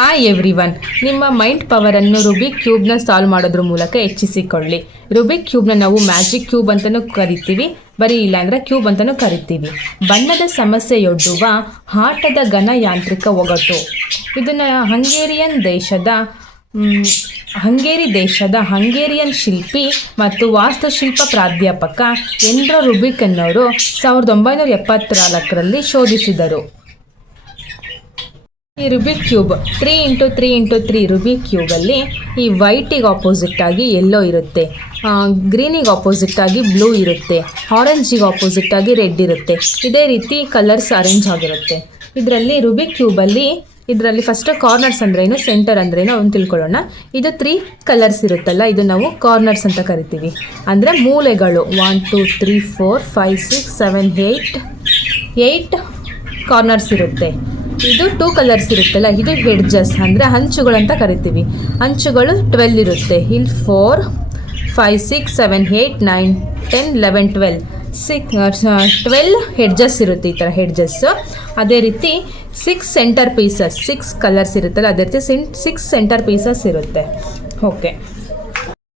Hi everyone ನಿಮ್ಮ mind ಪವರನ್ನು Rubik ಕ್ಯೂಬ್ನ ಸಾಲ್ವ್ ಮಾಡೋದ್ರ ಮೂಲಕ ಹೆಚ್ಚಿಸಿಕೊಳ್ಳಿ. ರುಬಿಕ್ ಕ್ಯೂಬ್ನ ನಾವು ಮ್ಯಾಜಿಕ್ ಕ್ಯೂಬ್ ಅಂತಲೂ ಕರಿತೀವಿ. ಬರೀ ಇಲ್ಲ ಅಂದರೆ ಕ್ಯೂಬ್ ಅಂತಲೂ ಕರಿತೀವಿ. ಬಣ್ಣದ ಸಮಸ್ಯೆಯೊಡ್ಡುವ ಆಟದ ಘನ ಯಾಂತ್ರಿಕ ಒಗಟು. ಇದನ್ನು ಹಂಗೇರಿಯನ್ ದೇಶದ ಹಂಗೇರಿ ದೇಶದ ಹಂಗೇರಿಯನ್ ಶಿಲ್ಪಿ ಮತ್ತು ವಾಸ್ತುಶಿಲ್ಪ ಪ್ರಾಧ್ಯಾಪಕ ಎಂಡ್ರ ರುಬಿಕ್ ಅನ್ನೋರು ಸಾವಿರದ ಒಂಬೈನೂರ ಎಪ್ಪತ್ತ್ನಾಲ್ಕರಲ್ಲಿ ಶೋಧಿಸಿದರು. ಈ Rubik cube three into three into three Rubik ಕ್ಯೂಬಲ್ಲಿ ಈ ವೈಟಿಗೆ ಆಪೋಸಿಟ್ ಆಗಿ ಎಲ್ಲೋ ಇರುತ್ತೆ. ಗ್ರೀನಿಗೆ ಆಪೋಸಿಟ್ ಆಗಿ ಬ್ಲೂ ಇರುತ್ತೆ. ಆರೆಂಜಿಗೆ ಆಪೋಸಿಟ್ ಆಗಿ ರೆಡ್ ಇರುತ್ತೆ. ಇದೇ ರೀತಿ ಕಲರ್ಸ್ ಅರೇಂಜ್ ಆಗಿರುತ್ತೆ. ಇದರಲ್ಲಿ ರುಬಿಕ್ ಕ್ಯೂಬಲ್ಲಿ ಇದರಲ್ಲಿ ಫಸ್ಟ್ ಕಾರ್ನರ್ಸ್ ಅಂದ್ರೇನು ಸೆಂಟರ್ ಅಂದ್ರೇನು ಅವ್ನು ತಿಳ್ಕೊಳ್ಳೋಣ. ಇದು ತ್ರೀ ಕಲರ್ಸ್ ಇರುತ್ತಲ್ಲ, ಇದು ನಾವು ಕಾರ್ನರ್ಸ್ ಅಂತ ಕರಿತೀವಿ. ಅಂದರೆ ಮೂಲೆಗಳು one two three four five six seven eight eight corners ಇರುತ್ತೆ. ಇದು ಟೂ ಕಲರ್ಸ್ ಇರುತ್ತಲ್ಲ, ಇದು ಹೆಡ್ಜಸ್ ಅಂದರೆ ಹಂಚುಗಳು ಅಂತ ಕರಿತೀವಿ. ಹಂಚುಗಳು ಟ್ವೆಲ್ ಇರುತ್ತೆ. ಇಲ್ಲಿ four five six seven eight nine ten eleven twelve six twelve edges ಇರುತ್ತೆ ಈ ಥರ ಹೆಡ್ಜಸ್ಸು ಅದೇ ರೀತಿ six centre pieces six colours ಇರುತ್ತಲ್ಲ, ಅದೇ ರೀತಿ ಸಿಕ್ಸ್ ಸೆಂಟರ್ ಪೀಸಸ್ ಇರುತ್ತೆ. Okay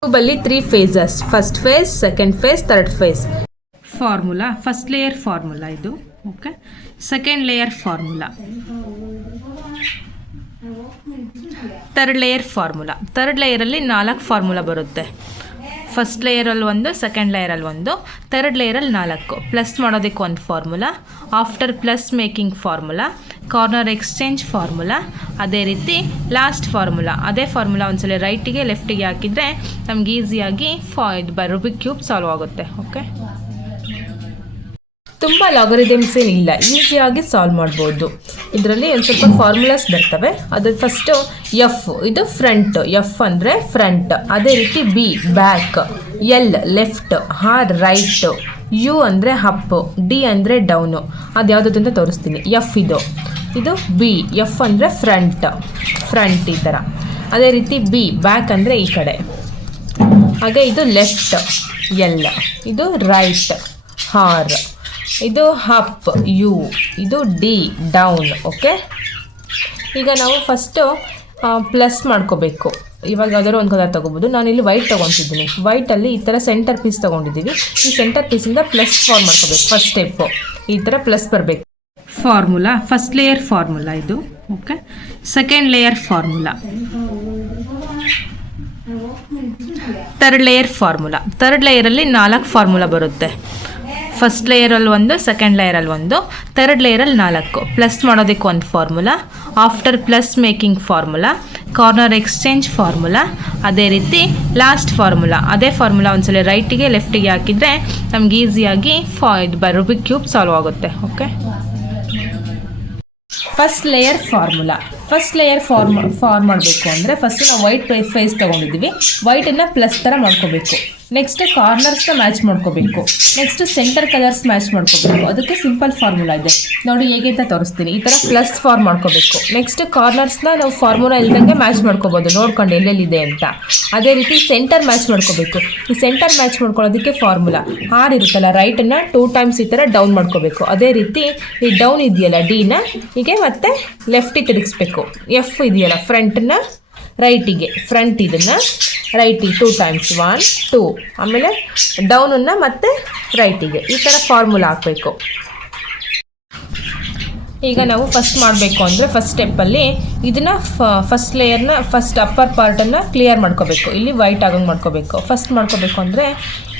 ಟ್ಯೂಬಲ್ಲಿ three faces first face second face third face formula first layer formula ಇದು. Okay. Second layer formula third layer formula third ಲೇಯರಲ್ಲಿ ನಾಲ್ಕು ಫಾರ್ಮುಲಾ ಬರುತ್ತೆ. First ಲೇಯರಲ್ಲಿ ಒಂದು second ಲೇಯರಲ್ಲಿ ಒಂದು third ಲೇಯರಲ್ಲಿ ನಾಲ್ಕು. ಪ್ಲಸ್ ಮಾಡೋದಕ್ಕೆ ಒಂದು formula after plus making formula corner exchange formula ಅದೇ ರೀತಿ ಲಾಸ್ಟ್ ಫಾರ್ಮುಲಾ ಅದೇ ಫಾರ್ಮುಲಾ ಒಂದ್ಸಲ ರೈಟಿಗೆ ಲೆಫ್ಟಿಗೆ ಹಾಕಿದರೆ ನಮ್ಗೆ ಈಸಿಯಾಗಿ ಫಾ ಇದು ಬ ಕ್ಯೂಬ್ ಸಾಲ್ವ್ ಆಗುತ್ತೆ. ಓಕೆ ತುಂಬ ಲಾಗರಿದಮ್ಸ್ ಏನಿಲ್ಲ ಈಸಿಯಾಗಿ ಸಾಲ್ವ್ ಮಾಡ್ಬೋದು. ಇದರಲ್ಲಿ ಒಂದು ಸ್ವಲ್ಪ ಫಾರ್ಮುಲಾಸ್ ಬರ್ತವೆ. ಅದು ಫಸ್ಟು ಎಫ್ ಇದು ಫ್ರಂಟ್ ಎಫ್ ಅಂದರೆ ಫ್ರಂಟ್ ಅದೇ ರೀತಿ B back L left R right U ಅಂದರೆ ಅಪ್ ಡಿ ಅಂದರೆ ಡೌನು ಅದು ಯಾವುದದು ಅಂತ ತೋರಿಸ್ತೀನಿ? ಎಫ್ ಇದು. ಇದು ಬಿ ಎಫ್ ಅಂದರೆ ಫ್ರಂಟ್ ಫ್ರಂಟ್ ಈ ಥರ ಅದೇ ರೀತಿ ಬಿ ಬ್ಯಾಕ್ ಅಂದರೆ ಈ ಕಡೆ. ಹಾಗೆ ಇದು ಲೆಫ್ಟ್ ಎಲ್ ಇದು ರೈಟ್ ಹಾರ್ ಇದು ಹಪ್ ಯು ಇದು ಡಿ ಡೌನ್ ಓಕೆ ಈಗ ನಾವು ಫಸ್ಟು ಪ್ಲಸ್ ಮಾಡ್ಕೋಬೇಕು. ಇವಾಗ ಯಾವ್ದಾದ್ರು ಒಂದು ಕಲರ್ ತೊಗೋಬೋದು. ಇಲ್ಲಿ ವೈಟ್ ತೊಗೊತಿದ್ದೀನಿ. ವೈಟಲ್ಲಿ ಈ ಥರ ಸೆಂಟರ್ ಪೀಸ್ ತೊಗೊಂಡಿದ್ದೀವಿ. ಈ ಸೆಂಟರ್ ಪೀಸಿಂದ ಪ್ಲಸ್ ಫಾರ್ಮ್ ಮಾಡ್ಕೋಬೇಕು. ಫಸ್ಟ್ ಸ್ಟೆಪ್ಪು ಈ ಥರ ಪ್ಲಸ್ ಬರಬೇಕು. ಫಾರ್ಮುಲಾ ಫಸ್ಟ್ ಲೇಯರ್ ಫಾರ್ಮುಲಾ ಇದು okay second layer formula third layer formula third ಲೇಯರಲ್ಲಿ ನಾಲ್ಕು ಫಾರ್ಮುಲಾ ಬರುತ್ತೆ. ಫಸ್ಟ್ ಲೇಯರಲ್ಲಿ ಒಂದು ಸೆಕೆಂಡ್ ಲೇಯರಲ್ಲಿ ಒಂದು ಥರ್ಡ್ ಲೇಯರಲ್ಲಿ ನಾಲ್ಕು. ಪ್ಲಸ್ ಮಾಡೋದಕ್ಕೆ ಒಂದು formula after plus making formula corner exchange formula ಅದೇ ರೀತಿ ಲಾಸ್ಟ್ ಫಾರ್ಮುಲಾ ಅದೇ ಫಾರ್ಮುಲಾ ಒಂದ್ಸಲ ರೈಟಿಗೆ ಲೆಫ್ಟಿಗೆ ಹಾಕಿದರೆ ನಮ್ಗೆ ಈಸಿಯಾಗಿ ಫಾ ಇದು ಬ ರುಬಿಕ್ ಕ್ಯೂಬ್ ಸಾಲ್ವ್ ಆಗುತ್ತೆ. Okay first layer formula first layer form form ಮಾಡಬೇಕು ಅಂದರೆ ಫಸ್ಟ್ ನಾವು ವೈಟ್ ಫೇಸ್ ತೊಗೊಂಡಿದ್ದೀವಿ. ವೈಟನ್ನು ಪ್ಲಸ್ ಥರ ಮಾಡ್ಕೋಬೇಕು. ನೆಕ್ಸ್ಟ್ ಕಾರ್ನರ್ಸ್ನ ಮ್ಯಾಚ್ ಮಾಡ್ಕೋಬೇಕು. ನೆಕ್ಸ್ಟ್ ಸೆಂಟರ್ ಕಲರ್ಸ್ ಮ್ಯಾಚ್ ಮಾಡ್ಕೋಬೇಕು. ಅದಕ್ಕೆ ಸಿಂಪಲ್ ಫಾರ್ಮುಲಾ ಇದೆ. ನೋಡಿ ಹೇಗೆ ಅಂತ ತೋರಿಸ್ತೀನಿ. ಈ ಥರ ಪ್ಲಸ್ ಫಾರ್ಮ್ ಮಾಡ್ಕೋಬೇಕು. ನೆಕ್ಸ್ಟ್ ಕಾರ್ನರ್ಸ್ನ ನಾವು ಫಾರ್ಮುಲಾ ಇಲ್ದಂಗೆ ಮ್ಯಾಚ್ ಮಾಡ್ಕೋಬೋದು. ನೋಡ್ಕೊಂಡು ಎಲ್ಲೆಲ್ಲಿದೆ ಅಂತ. ಅದೇ ರೀತಿ ಸೆಂಟರ್ ಮ್ಯಾಚ್ ಮಾಡ್ಕೋಬೇಕು. ಈ ಸೆಂಟರ್ ಮ್ಯಾಚ್ ಮಾಡ್ಕೊಳ್ಳೋದಕ್ಕೆ ಫಾರ್ಮುಲಾ ಆರ್ ಇರುತ್ತಲ್ಲ ರೈಟನ್ನು ಟೂ ಟೈಮ್ಸ್ ಈ ಥರ ಡೌನ್ ಮಾಡ್ಕೋಬೇಕು. ಅದೇ ರೀತಿ ಈ ಡೌನ್ ಇದೆಯಲ್ಲ ಡಿನ ಹೀಗೆ ಮತ್ತೆ ಲೆಫ್ಟಿಗೆ ತಿರುಗಿಸ್ಬೇಕು. ಎಫ್ ಇದೆಯಲ್ಲ ಫ್ರಂಟನ್ನ ರೈಟಿಗೆ ಫ್ರಂಟ್ ಇದನ್ನು ರೈಟಿಗೆ ಟೂ ಟೈಮ್ಸ್ ಒನ್ ಟೂ ಆಮೇಲೆ ಡೌನನ್ನು ಮತ್ತೆ ರೈಟಿಗೆ ಈ ಥರ ಫಾರ್ಮುಲಾ ಹಾಕಬೇಕು. ಈಗ ನಾವು ಫಸ್ಟ್ ಮಾಡಬೇಕು ಅಂದರೆ ಫಸ್ಟ್ ಸ್ಟೆಪ್ಪಲ್ಲಿ ಇದನ್ನು ಫಸ್ಟ್ ಲೇಯರ್ನ ಫಸ್ಟ್ ಅಪ್ಪರ್ ಪಾರ್ಟನ್ನು ಕ್ಲಿಯರ್ ಮಾಡ್ಕೋಬೇಕು. ಇಲ್ಲಿ ವೈಟ್ ಆಗಂಗೆ ಮಾಡ್ಕೋಬೇಕು. ಫಸ್ಟ್ ಮಾಡ್ಕೋಬೇಕು ಅಂದರೆ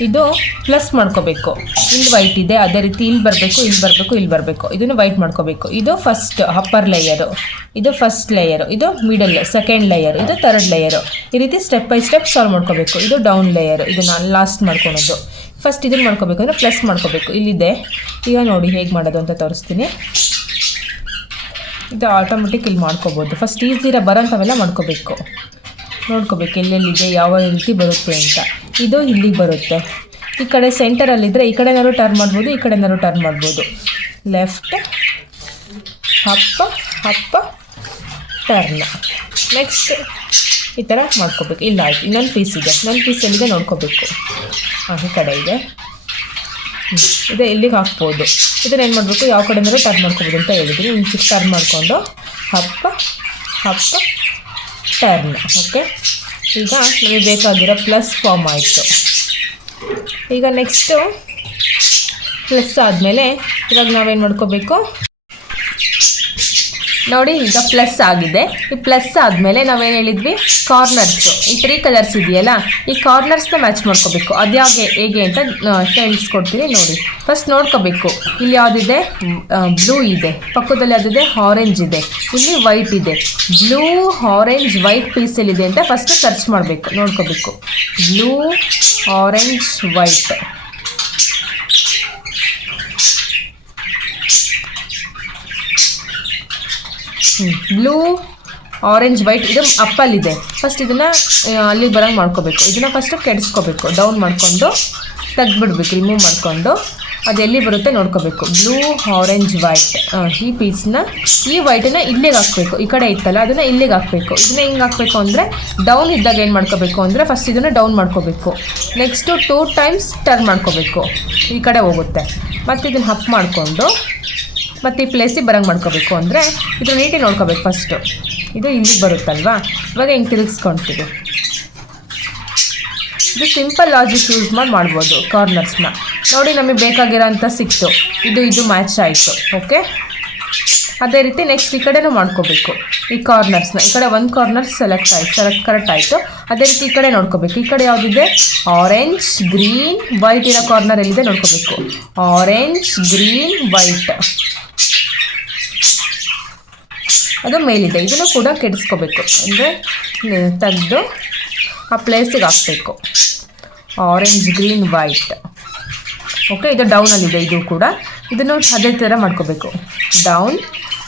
ಇದು ಪ್ಲಸ್ ಮಾಡ್ಕೋಬೇಕು. ಇಲ್ಲಿ ವೈಟ್ ಇದೆ, ಅದೇ ರೀತಿ ಇಲ್ಲಿ ಬರಬೇಕು ಇಲ್ಲಿ ಬರಬೇಕು ಇಲ್ಲಿ ಬರಬೇಕು. ಇದನ್ನು ವೈಟ್ ಮಾಡ್ಕೋಬೇಕು. ಇದು ಫಸ್ಟ್ ಅಪ್ಪರ್ ಲೇಯರು ಇದು ಫಸ್ಟ್ ಲೇಯರು ಇದು ಮಿಡಲ್ ಸೆಕೆಂಡ್ ಲೇಯರ್ ಇದು ಥರ್ಡ್ ಲೇಯರು ಈ ರೀತಿ ಸ್ಟೆಪ್ ಬೈ ಸ್ಟೆಪ್ ಸಾಲ್ವ್ ಮಾಡ್ಕೋಬೇಕು. ಇದು ಡೌನ್ ಲೇಯರು ಇದು ನಾನು ಲಾಸ್ಟ್ ಮಾಡ್ಕೊಳೋದು. ಫಸ್ಟ್ ಇದನ್ನು ಮಾಡ್ಕೋಬೇಕು ಅಂದರೆ ಪ್ಲಸ್ ಮಾಡ್ಕೋಬೇಕು. ಇಲ್ಲಿದೆ. ಈಗ ನೋಡಿ ಹೇಗೆ ಮಾಡೋದು ಅಂತ ತೋರಿಸ್ತೀನಿ. ಇದು ಆಟೋಮೆಟಿಕ್ ಇಲ್ಲಿ ಮಾಡ್ಕೋಬೋದು. ಫಸ್ಟ್ ಈಸಿರ ಬರೋಂಥವೆಲ್ಲ ಮಾಡ್ಕೋಬೇಕು. ನೋಡ್ಕೋಬೇಕು ಎಲ್ಲೆಲ್ಲಿದೆ, ಯಾವ ರೀತಿ ಬರುತ್ತೆ ಅಂತ. ಇದು ಇಲ್ಲಿಗೆ ಬರುತ್ತೆ. ಈ ಕಡೆ ಸೆಂಟರಲ್ಲಿದ್ದರೆ ಈ ಕಡೆನಾದ್ರು ಟರ್ನ್ ಮಾಡ್ಬೋದು, ಈ ಕಡೆನಾದ್ರು ಟರ್ನ್ ಮಾಡ್ಬೋದು. Left up up turn next ಈ ಥರ ಮಾಡ್ಕೋಬೇಕು. ಇಲ್ಲ, ಆಯ್ತು. ಇನ್ನೊಂದು ಪೀಸ್ ಇದೆ. ಇನ್ನೊಂದು ಪೀಸ್ ಎಲ್ಲಿದೆ ನೋಡ್ಕೋಬೇಕು. ಹಾಂ, ಈ ಕಡೆ ಇದೆ. ಇದೆ ಇಲ್ಲಿಗೆ ಹಾಕ್ಬೋದು. ಇದನ್ನ ಏನು ಮಾಡಬೇಕು? ಯಾವ ಕಡೆಯಿಂದಲೂ ಟರ್ನ್ ಮಾಡ್ಕೋಬೋದು ಅಂತ ಇಲ್ಲಿ ಚಿಕ್ಕ ಟರ್ನ್ ಮಾಡಿಕೊಂಡು ಹಪ್ಪ ಹಪ್ಪ ಟರ್ನ್ ಓಕೆ ಈಗ ನಮಗೆ ಬೇಕಾಗಿರೋ ಪ್ಲಸ್ ಫಾರ್ಮ್ ಆಯಿತು. ಈಗ ನೆಕ್ಸ್ಟು ಪ್ಲಸ್ ಆದಮೇಲೆ ಇವಾಗ ನಾವೇನು ಮಾಡ್ಕೋಬೇಕು? ನೋಡಿ, ಈಗ ಪ್ಲಸ್ ಆಗಿದೆ. ಈ ಪ್ಲಸ್ ಆದಮೇಲೆ ನಾವೇನು ಹೇಳಿದ್ವಿ? ಕಾರ್ನರ್ಸು ಈ ತ್ರೀ ಕಲರ್ಸ್ ಇದೆಯಲ್ಲ, ಈ ಕಾರ್ನರ್ಸ್ನ ಮ್ಯಾಚ್ ಮಾಡ್ಕೋಬೇಕು. ಅದ್ಯಾಗೆ ಹೇಗೆ ಅಂತ ತಿಳಿಸ್ಕೊಡ್ತೀನಿ ನೋಡಿ. ಫಸ್ಟ್ ನೋಡ್ಕೋಬೇಕು. ಇಲ್ಲಿ ಯಾವುದಿದೆ? ಬ್ಲೂ ಇದೆ. ಪಕ್ಕದಲ್ಲಿ ಯಾವುದಿದೆ? ಆರೆಂಜ್ ಇದೆ. ಇಲ್ಲಿ ವೈಟ್ ಇದೆ. ಬ್ಲೂ ಆರೆಂಜ್ ವೈಟ್ ಪೀಸಲ್ಲಿದೆ ಅಂತ ಫಸ್ಟ್ ಸರ್ಚ್ ಮಾಡಬೇಕು. ನೋಡ್ಕೋಬೇಕು. Blue orange white blue orange white ಇದು ಅಪ್ಪಲ್ಲಿದೆ. ಫಸ್ಟ್ ಇದನ್ನು ಅಲ್ಲಿ ಬರೋಂಗೆ ಮಾಡ್ಕೋಬೇಕು. ಇದನ್ನು ಫಸ್ಟು ಕೆಡಿಸ್ಕೋಬೇಕು. ಡೌನ್ ಮಾಡಿಕೊಂಡು, ತೆಗ್ದುಬಿಡ್ಬೇಕು ರಿಮೂವ್ ಮಾಡಿಕೊಂಡು. ಅದು ಎಲ್ಲಿ ಬರುತ್ತೆ ನೋಡ್ಕೋಬೇಕು. ಬ್ಲೂ ಆರೆಂಜ್ ವೈಟ್ ಈ ಪೀಸ್ನ ಈ ವೈಟನ್ನ ಇಲ್ಲಿಗೆ ಹಾಕಬೇಕು. ಈ ಕಡೆ ಇತ್ತಲ್ಲ, ಅದನ್ನು ಇಲ್ಲಿಗೆ ಹಾಕಬೇಕು. ಇದನ್ನ ಹಿಂಗೆ ಹಾಕಬೇಕು ಅಂದರೆ ಡೌನ್ ಇದ್ದಾಗ ಏನು ಮಾಡ್ಕೋಬೇಕು ಅಂದರೆ ಫಸ್ಟ್ ಇದನ್ನು ಡೌನ್ ಮಾಡ್ಕೋಬೇಕು. ನೆಕ್ಸ್ಟು ಟೂ ಟೈಮ್ಸ್ ಟರ್ನ್ ಮಾಡ್ಕೋಬೇಕು. ಈ ಕಡೆ ಹೋಗುತ್ತೆ. ಮತ್ತು ಇದನ್ನು ಹಪ್ ಮಾಡಿಕೊಂಡು ಮತ್ತು ಈ ಪ್ಲೇಸಿಗೆ ಬರಂಗೆ ಮಾಡ್ಕೋಬೇಕು ಅಂದರೆ ಇದು ನೀಟಾಗಿ ನೋಡ್ಕೋಬೇಕು ಫಸ್ಟು ಇದು ಇಲ್ಲಿಗೆ ಬರುತ್ತಲ್ವಾ? ಇವಾಗ ಹಿಂಗೆ ತಿರುಗಿಸ್ಕೊಳ್ತೀವಿ ಇದು ಸಿಂಪಲ್ ಲಾಜಿಕ್ ಯೂಸ್ ಮಾಡಿ ಮಾಡ್ಬೋದು ಕಾರ್ನರ್ಸ್ನ ನೋಡಿ ನಮಗೆ ಬೇಕಾಗಿರೋಂಥ ಸಿಕ್ತು. ಇದು ಇದು ಮ್ಯಾಚ್ ಆಯಿತು ಓಕೆ ಅದೇ ರೀತಿ ನೆಕ್ಸ್ಟ್ ಈ ಕಡೆನೂ ಮಾಡ್ಕೋಬೇಕು. ಈ ಕಾರ್ನರ್ಸ್ನ ಈ ಕಡೆ ಒಂದು ಕಾರ್ನರ್ ಸೆಲೆಕ್ಟ್ ಆಯ್ತು ಸೆಲೆಕ್ಟ್ ಕರೆಕ್ಟ್ ಆಯಿತು. ಅದೇ ರೀತಿ ಈ ಕಡೆ ನೋಡ್ಕೋಬೇಕು. ಈ ಕಡೆ ಯಾವುದಿದೆ? ಆರೆಂಜ್ ಗ್ರೀನ್ ವೈಟ್ ಇರೋ ಕಾರ್ನರ್ ಎಲ್ಲಿದೆ ನೋಡ್ಕೋಬೇಕು. ಆರೆಂಜ್ ಗ್ರೀನ್ ವೈಟ್ ಅದು ಮೇಲಿದೆ. ಇದನ್ನು ಕೂಡ ಕೆಡಿಸ್ಕೋಬೇಕು. ಅಂದರೆ ತೆಗೆದು ಆ ಪ್ಲೇಸಿಗೆ ಹಾಕಬೇಕು. ಆರೆಂಜ್ ಗ್ರೀನ್ ವೈಟ್ ಓಕೆ ಇದು ಡೌನಲ್ಲಿದೆ ಇದು ಕೂಡ. ಇದನ್ನು ಅದೇ ಥರ ಮಾಡ್ಕೋಬೇಕು. Down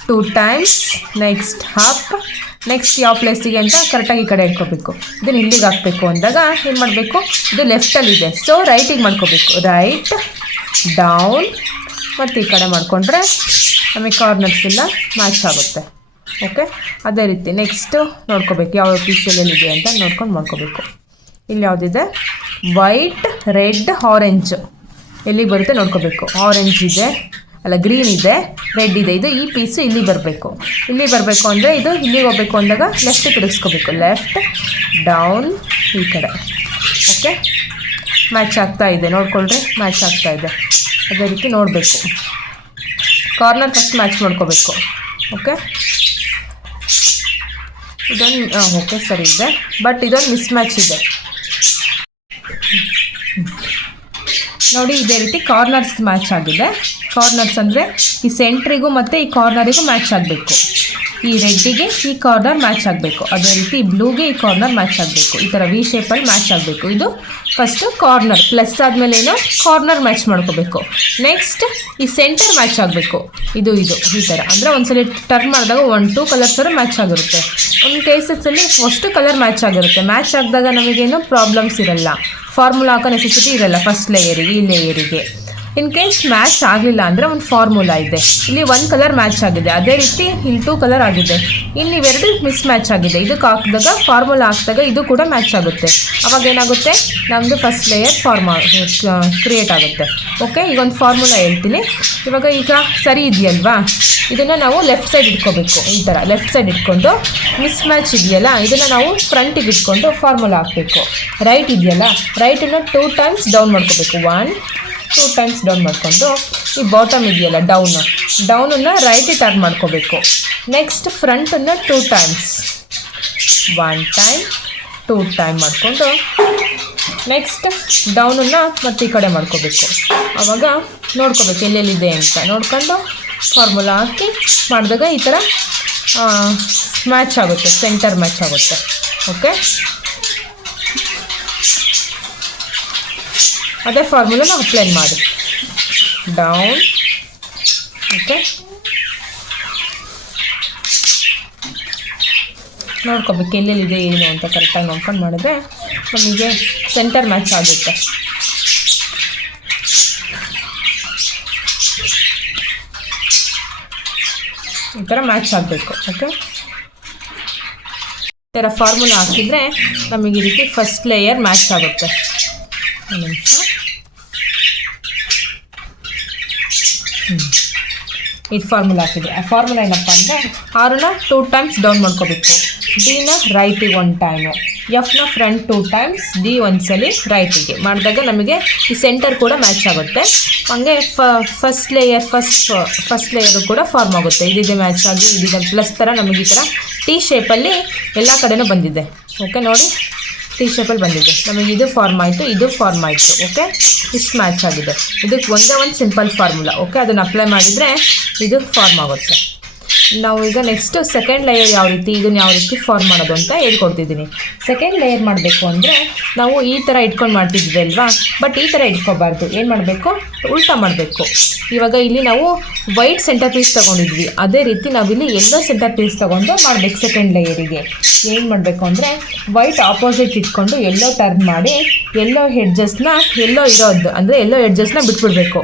two times next hop next ಯಾವ ಪ್ಲೇಸಿಗೆ ಅಂತ ಕರೆಕ್ಟಾಗಿ ಈ ಕಡೆ ಇಟ್ಕೋಬೇಕು. ಇದನ್ನು ಇಲ್ಲಿಗೆ ಹಾಕಬೇಕು ಅಂದಾಗ ಏನು ಮಾಡಬೇಕು? ಇದು ಲೆಫ್ಟಲ್ಲಿದೆ ಸೊ ರೈಟಿಗೆ ಮಾಡ್ಕೋಬೇಕು. ರೈಟ್ ಡೌನ್ ಮತ್ತು ಈ ಕಡೆ ಮಾಡಿಕೊಂಡ್ರೆ ನಮಗೆ ಕಾರ್ನರ್ಸ್ ಎಲ್ಲ ಮ್ಯಾಚ್ ಆಗುತ್ತೆ. ಓಕೆ ಅದೇ ರೀತಿ ನೆಕ್ಸ್ಟು ನೋಡ್ಕೋಬೇಕು. ಯಾವ ಇದೆ ಅಂತ ನೋಡ್ಕೊಂಡು ಮಾಡ್ಕೋಬೇಕು. ಇಲ್ಲಿ ಯಾವುದಿದೆ? ವೈಟ್ ರೆಡ್ ಆರೆಂಜ್ ಎಲ್ಲಿ ಬರುತ್ತೆ ನೋಡ್ಕೋಬೇಕು. ಆರೆಂಜ್ ಇದೆ. ಅಲ್ಲ ಗ್ರೀನ್ ಇದೆ. ರೆಡ್ ಇದೆ. ಇದು ಈ ಪೀಸು ಇಲ್ಲಿ ಬರಬೇಕು. ಇಲ್ಲಿ ಬರಬೇಕು ಅಂದರೆ ಇದು ಇಲ್ಲಿಗೆ ಹೋಗಬೇಕು ಅಂದಾಗ ಲೆಫ್ಟ್ ತಿರುಗಿಸ್ಕೋಬೇಕು. ಲೆಫ್ಟ್ ಡೌನ್ ಈ ಕಡೆ. ಓಕೆ ಮ್ಯಾಚ್ ಆಗ್ತಾ ಇದೆ. ನೋಡ್ಕೊಳ್ರಿ. ಮ್ಯಾಚ್ ಆಗ್ತಾ ಇದೆ. ಅದೇ ರೀತಿ ನೋಡಬೇಕು. ಕಾರ್ನರ್ ಫಸ್ಟ್ ಮ್ಯಾಚ್ ಮಾಡ್ಕೋಬೇಕು. ಓಕೆ ಇದೊಂದು ಓಕೆ ಸರಿ ಇದೆ. ಬಟ್ ಇದೊಂದು ಮಿಸ್ ಮ್ಯಾಚ್ ಇದೆ. ನೋಡಿ, ಇದೇ ರೀತಿ ಕಾರ್ನರ್ಸ್ ಮ್ಯಾಚ್ ಆಗಿದೆ. ಕಾರ್ನರ್ಸ್ ಅಂದರೆ ಈ ಸೆಂಟ್ರಿಗೂ ಮತ್ತು ಈ ಕಾರ್ನರಿಗೂ ಮ್ಯಾಚ್ ಆಗಬೇಕು. ಈ ರೆಡ್ಡಿಗೆ ಈ ಕಾರ್ನರ್ ಮ್ಯಾಚ್ ಆಗಬೇಕು. ಅದೇ ರೀತಿ ಬ್ಲೂಗೆ ಈ ಕಾರ್ನರ್ ಮ್ಯಾಚ್ ಆಗಬೇಕು. ಈ ಥರ ವಿ ಶೇಪಲ್ಲಿ ಮ್ಯಾಚ್ ಆಗಬೇಕು. ಇದು ಫಸ್ಟು ಕಾರ್ನರ್ ಪ್ಲಸ್ ಆದಮೇಲೆ ಏನು ಕಾರ್ನರ್ ಮ್ಯಾಚ್ ಮಾಡ್ಕೋಬೇಕು. ನೆಕ್ಸ್ಟ್ ಈ ಸೆಂಟರ್ ಮ್ಯಾಚ್ ಆಗಬೇಕು. ಇದು ಇದು, ಈ ಥರ ಅಂದರೆ ಒಂದ್ಸಲ ಟರ್ನ್ ಮಾಡಿದಾಗ ಒನ್ ಟೂ ಕಲರ್ಸ್ ಥರ ಮ್ಯಾಚ್ ಆಗಿರುತ್ತೆ. ಒಂದು ಕೇಸಸ್ಸಲ್ಲಿ ಫಸ್ಟು ಕಲರ್ ಮ್ಯಾಚ್ ಆಗಿರುತ್ತೆ. ಮ್ಯಾಚ್ ಆಗಿದಾಗ ನಮಗೇನು ಪ್ರಾಬ್ಲಮ್ಸ್ ಇರಲ್ಲ. ಫಾರ್ಮುಲಾ ಹಾಕೋ ನೆಸೆಸಿಟಿ ಇರಲ್ಲ ಫಸ್ಟ್ ಲೇಯರಿಗೆ ಈ ಲೇಯರಿಗೆ ಇನ್ ಕೇಸ್ ಮ್ಯಾಚ್ ಆಗಲಿಲ್ಲ ಅಂದರೆ ಒಂದು ಫಾರ್ಮುಲಾ ಇದೆ. ಇಲ್ಲಿ ಒಂದು ಕಲರ್ ಮ್ಯಾಚ್ ಆಗಿದೆ. ಅದೇ ರೀತಿ ಇಲ್ಲಿ ಟೂ ಕಲರ್ ಆಗಿದೆ. ಇಲ್ಲಿ ಇವೆರಡು ಮಿಸ್ ಮ್ಯಾಚ್ ಆಗಿದೆ. ಇದಕ್ಕೆ ಹಾಕಿದಾಗ ಫಾರ್ಮುಲಾ ಹಾಕಿದಾಗ ಇದು ಕೂಡ ಮ್ಯಾಚ್ ಆಗುತ್ತೆ. ಅವಾಗ ಏನಾಗುತ್ತೆ? ನಮ್ಮದು ಫಸ್ಟ್ ಲೇಯರ್ ಫಾರ್ಮಾ ಕ್ರಿಯೇಟ್ ಆಗುತ್ತೆ. ಓಕೆ ಈಗ ಒಂದು ಫಾರ್ಮುಲಾ ಹೇಳ್ತೀನಿ. ಇವಾಗ ಈಗ ಸರಿ ಇದೆಯಲ್ವಾ? ಇದನ್ನು ನಾವು ಲೆಫ್ಟ್ ಸೈಡ್ ಇಟ್ಕೋಬೇಕು. ಈ ಥರ ಲೆಫ್ಟ್ ಸೈಡ್ ಇಟ್ಕೊಂಡು ಮಿಸ್ ಮ್ಯಾಚ್ ಇದೆಯಲ್ಲ, ಇದನ್ನು ನಾವು ಫ್ರಂಟಿಗೆ ಇಟ್ಕೊಂಡು ಫಾರ್ಮುಲಾ ಹಾಕಬೇಕು. ರೈಟ್ ಇದೆಯಲ್ಲ? ರೈಟನ್ನು ಟೂ ಟೈಮ್ಸ್ ಡೌನ್ ಮಾಡ್ಕೋಬೇಕು. ಒನ್ ಟೂ ಟೈಮ್ಸ್ ಡೌನ್ ಮಾಡಿಕೊಂಡು ಈ ಬಾಟಮ್ ಇದೆಯಲ್ಲ ಡೌನು ಡೌನನ್ನು ರೈಟ್ ಟರ್ನ್ ಮಾಡ್ಕೋಬೇಕು. Next ಫ್ರಂಟನ್ನು two times one time two time ಮಾಡಿಕೊಂಡು ನೆಕ್ಸ್ಟ್ ಡೌನನ್ನು ಮತ್ತೆ ಈ ಕಡೆ ಮಾಡ್ಕೋಬೇಕು. ಆವಾಗ ನೋಡ್ಕೋಬೇಕು ಎಲ್ಲೆಲ್ಲಿದೆ ಅಂತ. ನೋಡ್ಕೊಂಡು ಫಾರ್ಮುಲಾ ಹಾಕಿ ಮಾಡಿದಾಗ ಈ ಥರ ಮ್ಯಾಚ್ ಆಗುತ್ತೆ ಸೆಂಟರ್ ಮ್ಯಾಚ್ ಆಗುತ್ತೆ. ಓಕೆ ಅದೇ ಫಾರ್ಮುಲಾನ ಅಪ್ಲೈ ಮಾಡಿ. ಡೌನ್ ಓಕೆ ನೋಡ್ಕೋಬೇಕು ಎಲ್ಲೆಲ್ಲಿದೆ, ಏನು ಅಂತ ಕರೆಕ್ಟಾಗಿ ನೋಡ್ಕೊಂಡು ಮಾಡಿದ್ರೆ ನಮಗೆ ಸೆಂಟರ್ ಮ್ಯಾಚ್ ಆಗುತ್ತೆ. ಈ ಥರ ಮ್ಯಾಚ್ ಆಗಬೇಕು ಓಕೆ ಈ ಥರ ಫಾರ್ಮುಲಾ ಹಾಕಿದರೆ ನಮಗೆ ಈ ರೀತಿ ಫಸ್ಟ್ ಲೇಯರ್ ಮ್ಯಾಚ್ ಆಗುತ್ತೆ ಒಂದು ನಿಮಿಷ ಹ್ಮ್. ಇದು ಫಾರ್ಮುಲಾ ಹಾಕಿದೆ ಆ ಫಾರ್ಮುಲಾ ಏನಪ್ಪ ಅಂದರೆ ಆರನ್ನ ಟೂ ಟೈಮ್ಸ್ ಡೌನ್ ಮಾಡ್ಕೋಬೇಕು. ಡಿನ ರೈಟಿಗೆ ಒನ್ ಟೈಮು ಎಫ್ನ ಫ್ರಂಟ್ ಟೂ ಟೈಮ್ಸ್ ಡಿ ಒಂದ್ಸಲಿ ರೈಟಿಗೆ ಮಾಡಿದಾಗ ನಮಗೆ ಈ ಸೆಂಟರ್ ಕೂಡ ಮ್ಯಾಚ್ ಆಗುತ್ತೆ. ಹಂಗೆ first layer first first layer ಕೂಡ ಫಾರ್ಮ್ ಆಗುತ್ತೆ. ಇದಿದೆ ಮ್ಯಾಚ್ ಆಗಿ, ಇದಿದೆ ಪ್ಲಸ್ ಥರ ನಮಗೆ ಈ ಥರ ಟಿ ಶೇಪಲ್ಲಿ ಎಲ್ಲ ಕಡೆನೂ ಬಂದಿದೆ. ಓಕೆ ನೋಡಿ. ಟಿ ಶೇಪಲ್ಲಿ ಬಂದಿದೆ. ನಮಗೆ ಇದು ಫಾರ್ಮ್ ಆಯಿತು, ಇದು ಫಾರ್ಮ್ ಆಯಿತು ಓಕೆ ಇಷ್ಟು ಮ್ಯಾಚ್ ಆಗಿದೆ. ಇದಕ್ಕೆ ಒಂದೇ ಒಂದು ಸಿಂಪಲ್ ಫಾರ್ಮುಲಾ ಓಕೆ ಅದನ್ನು ಅಪ್ಲೈ ಮಾಡಿದರೆ ಇದು ಫಾರ್ಮ್ ಆಗುತ್ತೆ. ನಾವು ಈಗ ನೆಕ್ಸ್ಟ್ ಸೆಕೆಂಡ್ ಲೇಯರ್ ಯಾವ ರೀತಿ, ಇದನ್ನು ಯಾವ ರೀತಿ ಫಾರ್ಮ್ ಮಾಡೋದು ಅಂತ ಹೇಳ್ಕೊಡ್ತಿದ್ದೀನಿ. ಸೆಕೆಂಡ್ ಲೇಯರ್ ಮಾಡಬೇಕು ಅಂದರೆ, ನಾವು ಈ ಥರ ಇಟ್ಕೊಂಡು ಮಾಡ್ತಿದ್ವಿ ಅಲ್ವಾ? ಬಟ್ ಈ ಥರ ಇಟ್ಕೋಬಾರ್ದು. ಏನು ಮಾಡಬೇಕು? ಉಲ್ಟ ಮಾಡಬೇಕು. ಇವಾಗ ಇಲ್ಲಿ ನಾವು ವೈಟ್ ಸೆಂಟರ್ ಪೀಸ್ ತೊಗೊಂಡಿದ್ವಿ. ಅದೇ ರೀತಿ ನಾವಿಲ್ಲಿ ಎಲ್ಲೋ ಸೆಂಟರ್ ಪೀಸ್ ತೊಗೊಂಡು ಮಾಡಬೇಕು ಸೆಕೆಂಡ್ ಲೇಯರಿಗೆ ಏನು ಮಾಡಬೇಕು ಅಂದರೆ ವೈಟ್ ಆಪೋಸಿಟ್ ಇಟ್ಕೊಂಡು ಎಲ್ಲೋ ಟರ್ನ್ ಮಾಡಿ ಎಲ್ಲೋ ಹೆಡ್ಜಸ್ನ ಎಲ್ಲೋ ಇರೋದು, ಅಂದರೆ ಎಲ್ಲೋ ಹೆಡ್ಜಸ್ನ ಬಿಟ್ಬಿಡ್ಬೇಕು.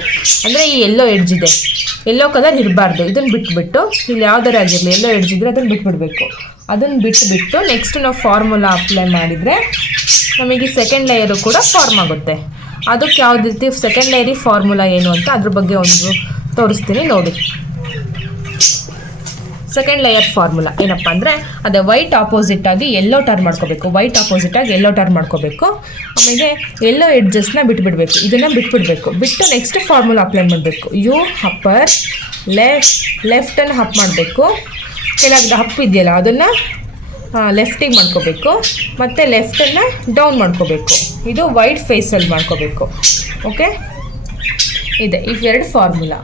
ಅಂದರೆ ಈ ಎಲ್ಲೋ ಎಡ್ಜ್ ಇದೆ. ಎಲ್ಲೋ ಕಲರ್ ಇರಬಾರ್ದು. ಇದನ್ನು ಬಿಟ್ಬಿಟ್ಟು, ಇಲ್ಲಿ ಯಾವ್ದಾರು ಆಗಿರಲಿ ಎಲ್ಲೋ ಎಡ್ಜ್ ಇದ್ರೆ ಅದನ್ನು ಬಿಟ್ಬಿಡಬೇಕು. ಅದನ್ನು ಬಿಟ್ಟುಬಿಟ್ಟು ನೆಕ್ಸ್ಟ್ ನಾವು ಫಾರ್ಮುಲಾ ಅಪ್ಲೈ ಮಾಡಿದರೆ ನಮಗೆ ಸೆಕೆಂಡ್ ಲೇಯರು ಕೂಡ ಫಾರ್ಮ್ ಆಗುತ್ತೆ. ಅದಕ್ಕೆ ಯಾವ್ದು ರೀತಿ ಸೆಕೆಂಡ್ ಲೇಯರಿಗೆ ಫಾರ್ಮುಲಾ ಏನು ಅಂತ ಅದ್ರ ಬಗ್ಗೆ ಒಂದು ತೋರಿಸ್ತೀನಿ ನೋಡಿ. ಸೆಕೆಂಡ್ ಲೇಯರ್ ಫಾರ್ಮುಲಾ ಏನಪ್ಪ ಅಂದರೆ ಅದೇ ವೈಟ್ ಆಪೋಸಿಟ್ ಆಗಿ ಎಲ್ಲೋ ಟರ್ನ್ ಮಾಡ್ಕೋಬೇಕು. ವೈಟ್ ಆಪೋಸಿಟ್ ಆಗಿ ಎಲ್ಲೋ ಟರ್ನ್ ಮಾಡ್ಕೋಬೇಕು. ಆಮೇಲೆ ಎಲ್ಲೋ ಎಡ್ಜಸ್ನ ಬಿಟ್ಬಿಡಬೇಕು. ಇದನ್ನು ಬಿಟ್ಬಿಡಬೇಕು. ಬಿಟ್ಟು ನೆಕ್ಸ್ಟ್ ಫಾರ್ಮುಲಾ ಅಪ್ಲೈ ಮಾಡಬೇಕು. ಯು ಅಪ್ಪರ್ ಲೆಫ್ಟ್ ಲೆಫ್ಟನ್ನು ಹಪ್ ಮಾಡಬೇಕು. ಕೆಳಗೆ ಹಪ್ ಇದೆಯಲ್ಲ ಅದನ್ನು ಲೆಫ್ಟಿಗೆ ಮಾಡ್ಕೋಬೇಕು. ಮತ್ತು ಲೆಫ್ಟನ್ನು ಡೌನ್ ಮಾಡ್ಕೋಬೇಕು. ಇದು ವೈಟ್ ಫೇಸಲ್ಲಿ ಮಾಡ್ಕೋಬೇಕು. ಓಕೆ ಇದೆ. ಇವೆರಡು ಫಾರ್ಮುಲಾ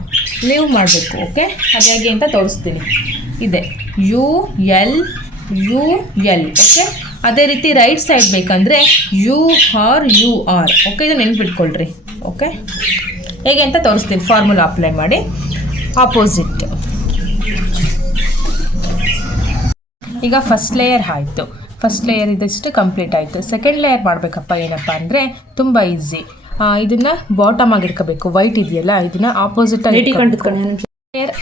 ನೀವು ಮಾಡಬೇಕು ಓಕೆ ಅದು ಹೇಗೆ ಅಂತ ತೋರಿಸ್ತೀನಿ. ಇದೆ. U L U L okay ಅದೇ ರೀತಿ ರೈಟ್ ಸೈಡ್ ಬೇಕಂದರೆ U R U R okay ಇದು ನೆನ್ಪಿಟ್ಕೊಳ್ರಿ. ಓಕೆ ಹೇಗೆ ಅಂತ ತೋರಿಸ್ತೀನಿ. ಫಾರ್ಮುಲಾ ಅಪ್ಲೈ ಮಾಡಿ. ಆಪೋಸಿಟ್ ಈಗ ಫಸ್ಟ್ ಲೇಯರ್ ಆಯಿತು. ಫಸ್ಟ್ ಲೇಯರ್ ಇದಷ್ಟು ಕಂಪ್ಲೀಟ್ ಆಯಿತು. ಸೆಕೆಂಡ್ ಲೇಯರ್ ಮಾಡಬೇಕಪ್ಪ ಏನಪ್ಪ ಅಂದರೆ ತುಂಬ ಈಸಿ ಇದನ್ನು ಬಾಟಮ್ ಆಗಿ ಇಟ್ಕೋಬೇಕು ವೈಟ್ ಇದೆಯಲ್ಲ ಇದನ್ನು ಆಪೋಸಿಟ್ ಆಗಿ ಲೇಯರ್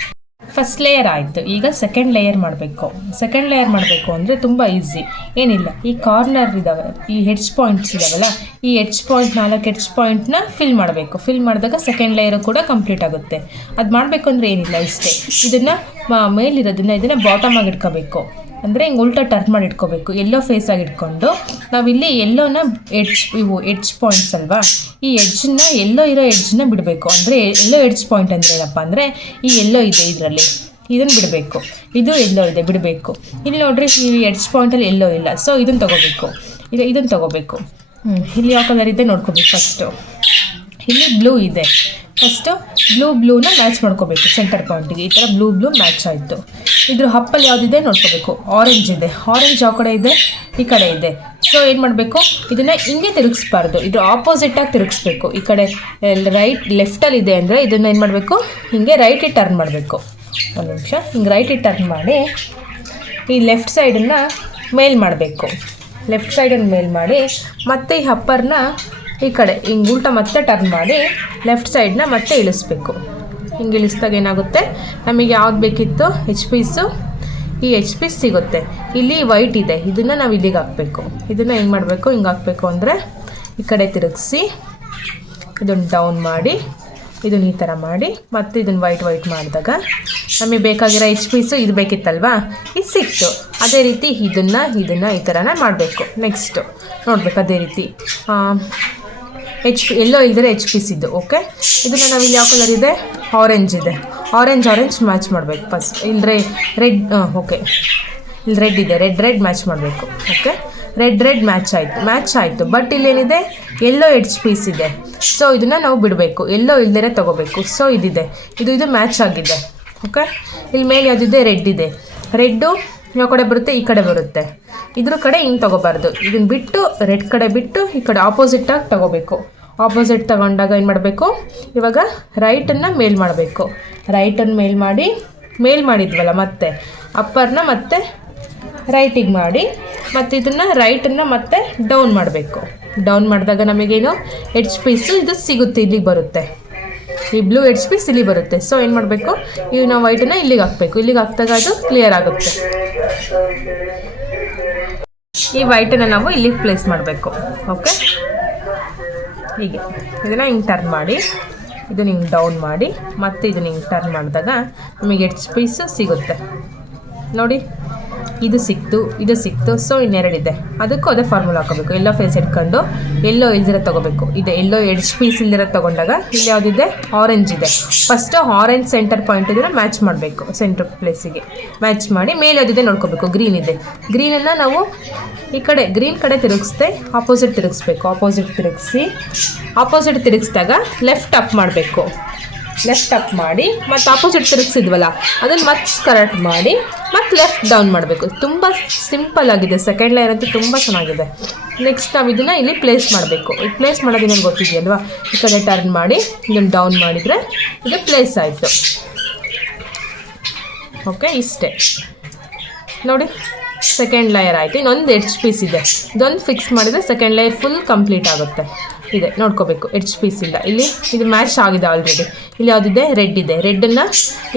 ಫಸ್ಟ್ ಲೇಯರ್ ಆಯಿತು. ಈಗ ಸೆಕೆಂಡ್ ಲೇಯರ್ ಮಾಡಬೇಕು. ಸೆಕೆಂಡ್ ಲೇಯರ್ ಮಾಡಬೇಕು ಅಂದರೆ ತುಂಬ ಈಸಿ ಏನಿಲ್ಲ, ಈ ಕಾರ್ನರ್ ಇದ್ದಾವೆ ಈ ಹೆಡ್ಜ್ ಪಾಯಿಂಟ್ಸ್ ಇದಾವಲ್ಲ, ಈ ಹೆಡ್ಜ್ ಪಾಯಿಂಟ್ ನಾಲ್ಕು ಹೆಡ್ಜ್ ಪಾಯಿಂಟ್ನ ಫಿಲ್ ಮಾಡಬೇಕು. ಫಿಲ್ ಮಾಡಿದಾಗ ಸೆಕೆಂಡ್ ಲೇಯರು ಕೂಡ ಕಂಪ್ಲೀಟ್ ಆಗುತ್ತೆ. ಅದು ಮಾಡಬೇಕು ಅಂದರೆ ಏನಿಲ್ಲ, ಇಷ್ಟೇ. ಇದನ್ನು ಮೇಲಿರೋದನ್ನ ಇದನ್ನು ಬಾಟಮ್ ಆಗಿ ಇಟ್ಕೋಬೇಕು. ಅಂದರೆ ಹಿಂಗೆ ಉಲ್ಟಾ ಟರ್ನ್ ಮಾಡಿ ಇಟ್ಕೋಬೇಕು. ಎಲ್ಲೋ ಫೇಸ್ ಆಗಿ ಇಟ್ಕೊಂಡು ನಾವಿಲ್ಲಿ ಎಲ್ಲೋನ ಎಡ್ಜ್ ಇವು ಎಡ್ಜ್ ಪಾಯಿಂಟ್ಸ್ ಅಲ್ವಾ? ಈ ಎಡ್ಜನ್ನ ಎಲ್ಲೋ ಇರೋ ಎಡ್ಜನ್ನ ಬಿಡಬೇಕು. ಅಂದರೆ ಎಲ್ಲೋ ಎಡ್ಜ್ ಪಾಯಿಂಟ್ ಅಂದರೆ ಏನಪ್ಪ ಅಂದರೆ ಈ ಎಲ್ಲೋ ಇದೆ ಇದರಲ್ಲಿ. ಇದನ್ನು ಬಿಡಬೇಕು. ಇದು ಎಲ್ಲೋ ಇದೆ, ಬಿಡಬೇಕು. ಇಲ್ಲಿ ನೋಡ್ರಿ ಈ ಎಡ್ಜ್ ಪಾಯಿಂಟಲ್ಲಿ ಎಲ್ಲೋ ಇಲ್ಲ. ಸೊ ಇದನ್ನು ತೊಗೋಬೇಕು. ಇದು ಇದನ್ನು ತೊಗೋಬೇಕು. ಹ್ಞೂ ಇಲ್ಲಿ ಯಾವ ಕಲರ್ ಇದೆ ನೋಡ್ಕೋಬೇಕು ಫಸ್ಟು ಇಲ್ಲಿ ಬ್ಲೂ ಇದೆ. ಫಸ್ಟು ಬ್ಲೂ ಬ್ಲೂನ ಮ್ಯಾಚ್ ಮಾಡ್ಕೋಬೇಕು ಸೆಂಟರ್ ಪಾಯಿಂಟಿಗೆ ಈ ಥರ ಬ್ಲೂ ಬ್ಲೂ ಮ್ಯಾಚ್ ಆಯಿತು. ಇದ್ರ ಹಪ್ಪಲ್ಲಿ ಯಾವುದಿದೆ ನೋಡ್ಕೋಬೇಕು. ಆರೆಂಜ್ ಇದೆ. ಆರೆಂಜ್ ಯಾವ ಕಡೆ ಇದೆ? ಈ ಕಡೆ ಇದೆ. ಸೊ ಏನು ಮಾಡಬೇಕು? ಇದನ್ನು ಹಿಂಗೆ ತಿರುಗಿಸ್ಬಾರ್ದು. ಇದ್ರ ಆಪೋಸಿಟಾಗಿ ತಿರುಗಿಸ್ಬೇಕು. ಈ ಕಡೆ ರೈಟ್ ಲೆಫ್ಟಲ್ಲಿ ಇದೆ ಅಂದರೆ ಇದನ್ನು ಏನು ಮಾಡಬೇಕು? ಹಿಂಗೆ ರೈಟಿಗೆ ಟರ್ನ್ ಮಾಡಬೇಕು. ಒಂದು ನಿಮಿಷ. ಹಿಂಗೆ ರೈಟಿಗೆ ಟರ್ನ್ ಮಾಡಿ ಈ ಲೆಫ್ಟ್ ಸೈಡನ್ನು ಮೇಲ್ ಮಾಡಬೇಕು. ಲೆಫ್ಟ್ ಸೈಡನ್ನು ಮೇಲ್ ಮಾಡಿ ಮತ್ತೆ ಈ ಹಪ್ಪರ್ನ ಈ ಕಡೆ ಹಿಂಗೆ ಉಲ್ಟ ಮತ್ತೆ ಟರ್ನ್ ಮಾಡಿ ಲೆಫ್ಟ್ ಸೈಡ್ನ ಮತ್ತೆ ಇಳಿಸ್ಬೇಕು. ಹಿಂಗೆ ಇಳಿಸ್ದಾಗ ಏನಾಗುತ್ತೆ? ನಮಗೆ ಯಾವ್ದು ಬೇಕಿತ್ತು? ಹೆಚ್ ಪೀಸು ಈ ಎಚ್ ಪೀಸ್ ಸಿಗುತ್ತೆ. ಇಲ್ಲಿ ವೈಟ್ ಇದೆ. ಇದನ್ನು ನಾವು ಇಲ್ಲಿಗೆ ಹಾಕಬೇಕು. ಇದನ್ನು ಹೆಂಗೆ ಮಾಡಬೇಕು? ಹಿಂಗೆ ಹಾಕಬೇಕು ಅಂದರೆ ಈ ಕಡೆ ತಿರುಗಿಸಿ ಇದನ್ನು ಡೌನ್ ಮಾಡಿ ಇದನ್ನು ಈ ಥರ ಮಾಡಿ, ಮತ್ತೆ ಇದನ್ನು ವೈಟ್ ವೈಟ್ ಮಾಡಿದಾಗ ನಮಗೆ ಬೇಕಾಗಿರೋ ಎಚ್ ಪೀಸು ಇದು ಬೇಕಿತ್ತಲ್ವಾ? ಇದು ಸಿಕ್ತು. ಅದೇ ರೀತಿ ಇದನ್ನು ಇದನ್ನು ಈ ಥರನೇ ಮಾಡಬೇಕು. ನೆಕ್ಸ್ಟು ನೋಡಬೇಕು ಅದೇ ರೀತಿ. ಎಚ್ ಪಿ ಎಲ್ಲೋ ಇಲ್ದಿರ ಎಚ್ ಪೀಸ್ ಇದ್ದು ಓಕೆ ಇದನ್ನು ನಾವು ಇಲ್ಲಿ ಯಾವ ಕಲರ್ ಇದೆ? ಆರೆಂಜ್ ಇದೆ. ಆರೆಂಜ್ ಆರೆಂಜ್ ಮ್ಯಾಚ್ ಮಾಡಬೇಕು ಫಸ್ಟ್ ಇಲ್ಲರೆ ರೆಡ್ ಓಕೆ ಇಲ್ಲಿ ರೆಡ್ ಇದೆ. ರೆಡ್ ರೆಡ್ ಮ್ಯಾಚ್ ಮಾಡಬೇಕು ಓಕೆ ರೆಡ್ ರೆಡ್ ಮ್ಯಾಚ್ ಆಯಿತು ಮ್ಯಾಚ್ ಆಯಿತು. ಬಟ್ ಇಲ್ಲೇನಿದೆ ಎಲ್ಲೋ ಎಡ್ಜ್ ಪೀಸ್ ಇದೆ. ಸೊ ಇದನ್ನು ನಾವು ಬಿಡಬೇಕು. ಎಲ್ಲೋ ಇಲ್ದಿರೆ ತೊಗೋಬೇಕು. ಸೊ ಇದಿದೆ. ಇದು ಇದು ಮ್ಯಾಚ್ ಆಗಿದೆ ಓಕೆ ಇಲ್ಲಿ ಮೇಲೆ ಯಾವುದಿದೆ? ರೆಡ್ ಇದೆ. ರೆಡ್ಡು ಯಾವ ಕಡೆ ಬರುತ್ತೆ, ಈ ಕಡೆ ಬರುತ್ತೆ. ಇದ್ರ ಕಡೆ ಹಿಂಗೆ ತೊಗೋಬಾರ್ದು. ಇದನ್ನು ಬಿಟ್ಟು ರೆಡ್ ಕಡೆ ಬಿಟ್ಟು ಈ ಕಡೆ ಆಪೋಸಿಟಾಗಿ ತೊಗೋಬೇಕು. ಆಪೋಸಿಟ್ ತಗೊಂಡಾಗ ಏನು ಮಾಡಬೇಕು? ಇವಾಗ ರೈಟನ್ನು ಮೇಲ್ ಮಾಡಬೇಕು. ರೈಟನ್ನು ಮೇಲ್ ಮಾಡಿ, ಮೇಲ್ ಮಾಡಿದ್ವಲ್ಲ ಮತ್ತೆ ಅಪ್ಪರ್ನ ಮತ್ತೆ ರೈಟಿಗೆ ಮಾಡಿ, ಮತ್ತು ಇದನ್ನು ರೈಟನ್ನು ಮತ್ತೆ ಡೌನ್ ಮಾಡಬೇಕು. ಡೌನ್ ಮಾಡಿದಾಗ ನಮಗೇನು ಎಡ್ಜ್ ಪೀಸು ಇದು ಸಿಗುತ್ತೆ, ಇಲ್ಲಿಗೆ ಬರುತ್ತೆ. ಈ ಬ್ಲೂ ಎಡ್ಜ್ ಪೀಸ್ ಇಲ್ಲಿ ಬರುತ್ತೆ. ಸೊ ಏನು ಮಾಡಬೇಕು? ಇವು ನಾವು ವೈಟನ್ನು ಇಲ್ಲಿಗೆ ಹಾಕಬೇಕು. ಇಲ್ಲಿಗೆ ಹಾಕಿದಾಗ ಅದು ಕ್ಲಿಯರ್ ಆಗುತ್ತೆ. ಈ ವೈಟನ್ನು ನಾವು ಇಲ್ಲಿ ಪ್ಲೇಸ್ ಮಾಡಬೇಕು. ಓಕೆ ಹೀಗೆ. ಇದನ್ನು ಹಿಂಗೆ ಟರ್ನ್ ಮಾಡಿ. ಇದನ್ನ ಹಿಂಗೆ ಡೌನ್ ಮಾಡಿ. ಮತ್ತೆ ಇದನ್ನ ಹಿಂಗೆ ಟರ್ನ್ ಮಾಡಿದಾಗ ನಿಮಗೆ ಎಷ್ಟು ಪೀಸು ಸಿಗುತ್ತೆ. ನೋಡಿ. ಇದು ಸಿಕ್ತು ಇದು ಸಿಕ್ತು ಸೊ ಇನ್ನೆರಡಿದೆ. ಅದಕ್ಕೂ ಅದೇ ಫಾರ್ಮುಲಾ ಹಾಕೋಬೇಕು ಎಲ್ಲೋ ಫೇಸ್ ಇಟ್ಕೊಂಡು ಎಲ್ಲೋ ಇಲ್ದಿರೋ ತೊಗೋಬೇಕು. ಇದೆ, ಎಲ್ಲೋ ಎಡ್ಜ್ ಪೀಸ್ ಇಲ್ದಿರ ತೊಗೊಂಡಾಗ, ಇಲ್ಲಿ ಯಾವುದಿದೆ? ಆರೆಂಜ್ ಇದೆ. ಫಸ್ಟು ಆರೆಂಜ್ ಸೆಂಟರ್ ಪಾಯಿಂಟ್ ಇದ್ರೆ ಮ್ಯಾಚ್ ಮಾಡಬೇಕು ಸೆಂಟರ್ ಪ್ಲೇಸಿಗೆ ಮ್ಯಾಚ್ ಮಾಡಿ, ಮೇಲೆ ಯಾವುದಿದೆ ನೋಡ್ಕೋಬೇಕು. ಗ್ರೀನ್ ಇದೆ. ಗ್ರೀನನ್ನು ನಾವು ಈ ಕಡೆ ಗ್ರೀನ್ ಕಡೆ ತಿರುಗಿಸ್ದೆ ಆಪೋಸಿಟ್ ತಿರುಗಿಸ್ಬೇಕು. ಆಪೋಸಿಟ್ ತಿರುಗಿಸಿ ಆಪೋಸಿಟ್ ತಿರುಗಿಸಿದಾಗ ಲೆಫ್ಟ್ ಅಪ್ ಮಾಡಬೇಕು. ಲೆಫ್ಟ್ ಅಪ್ ಮಾಡಿ, ಮತ್ತು ಆಪೋಸಿಟ್ ತಿರುಗಿಸಿದ್ವಲ್ಲ, ಅದನ್ನು ಮತ್ತೆ ಕರೆಕ್ಟ್ ಮಾಡಿ, ಮತ್ತು ಲೆಫ್ಟ್ ಡೌನ್ ಮಾಡಬೇಕು. ತುಂಬ ಸಿಂಪಲ್ ಆಗಿದೆ ಸೆಕೆಂಡ್ ಲೈನ್ ಅಂತೂ ತುಂಬ ಚೆನ್ನಾಗಿದೆ. ನೆಕ್ಸ್ಟ್ ನಾವು ಇದನ್ನು ಇಲ್ಲಿ ಪ್ಲೇಸ್ ಮಾಡಬೇಕು. ಇದು ಪ್ಲೇಸ್ ಮಾಡೋದು ನಂಗೆ ಗೊತ್ತಿದೆಯಲ್ವಾ? ಈ ಕಡೆ ಟರ್ನ್ ಮಾಡಿ, ಇದನ್ನು ಡೌನ್ ಮಾಡಿದರೆ ಇದು ಪ್ಲೇಸ್ ಆಯಿತು. ಓಕೆ ಇಷ್ಟೇ. ನೋಡಿ ಸೆಕೆಂಡ್ ಲೇಯರ್ ಆಯಿತು. ಇನ್ನೊಂದು ಎಚ್ ಪೀಸ್ ಇದೆ. ಇದೊಂದು ಫಿಕ್ಸ್ ಮಾಡಿದರೆ ಸೆಕೆಂಡ್ ಲೇಯರ್ ಫುಲ್ ಕಂಪ್ಲೀಟ್ ಆಗುತ್ತೆ. ಇದೆ, ನೋಡ್ಕೋಬೇಕು. ಎಚ್ ಪೀಸ್ ಇಲ್ಲ. ಇಲ್ಲಿ ಇದು ಮ್ಯಾಚ್ ಆಗಿದೆ ಆಲ್ರೆಡಿ ಇಲ್ಲಿ ಯಾವುದಿದೆ? ರೆಡ್ ಇದೆ. ರೆಡ್ಡನ್ನು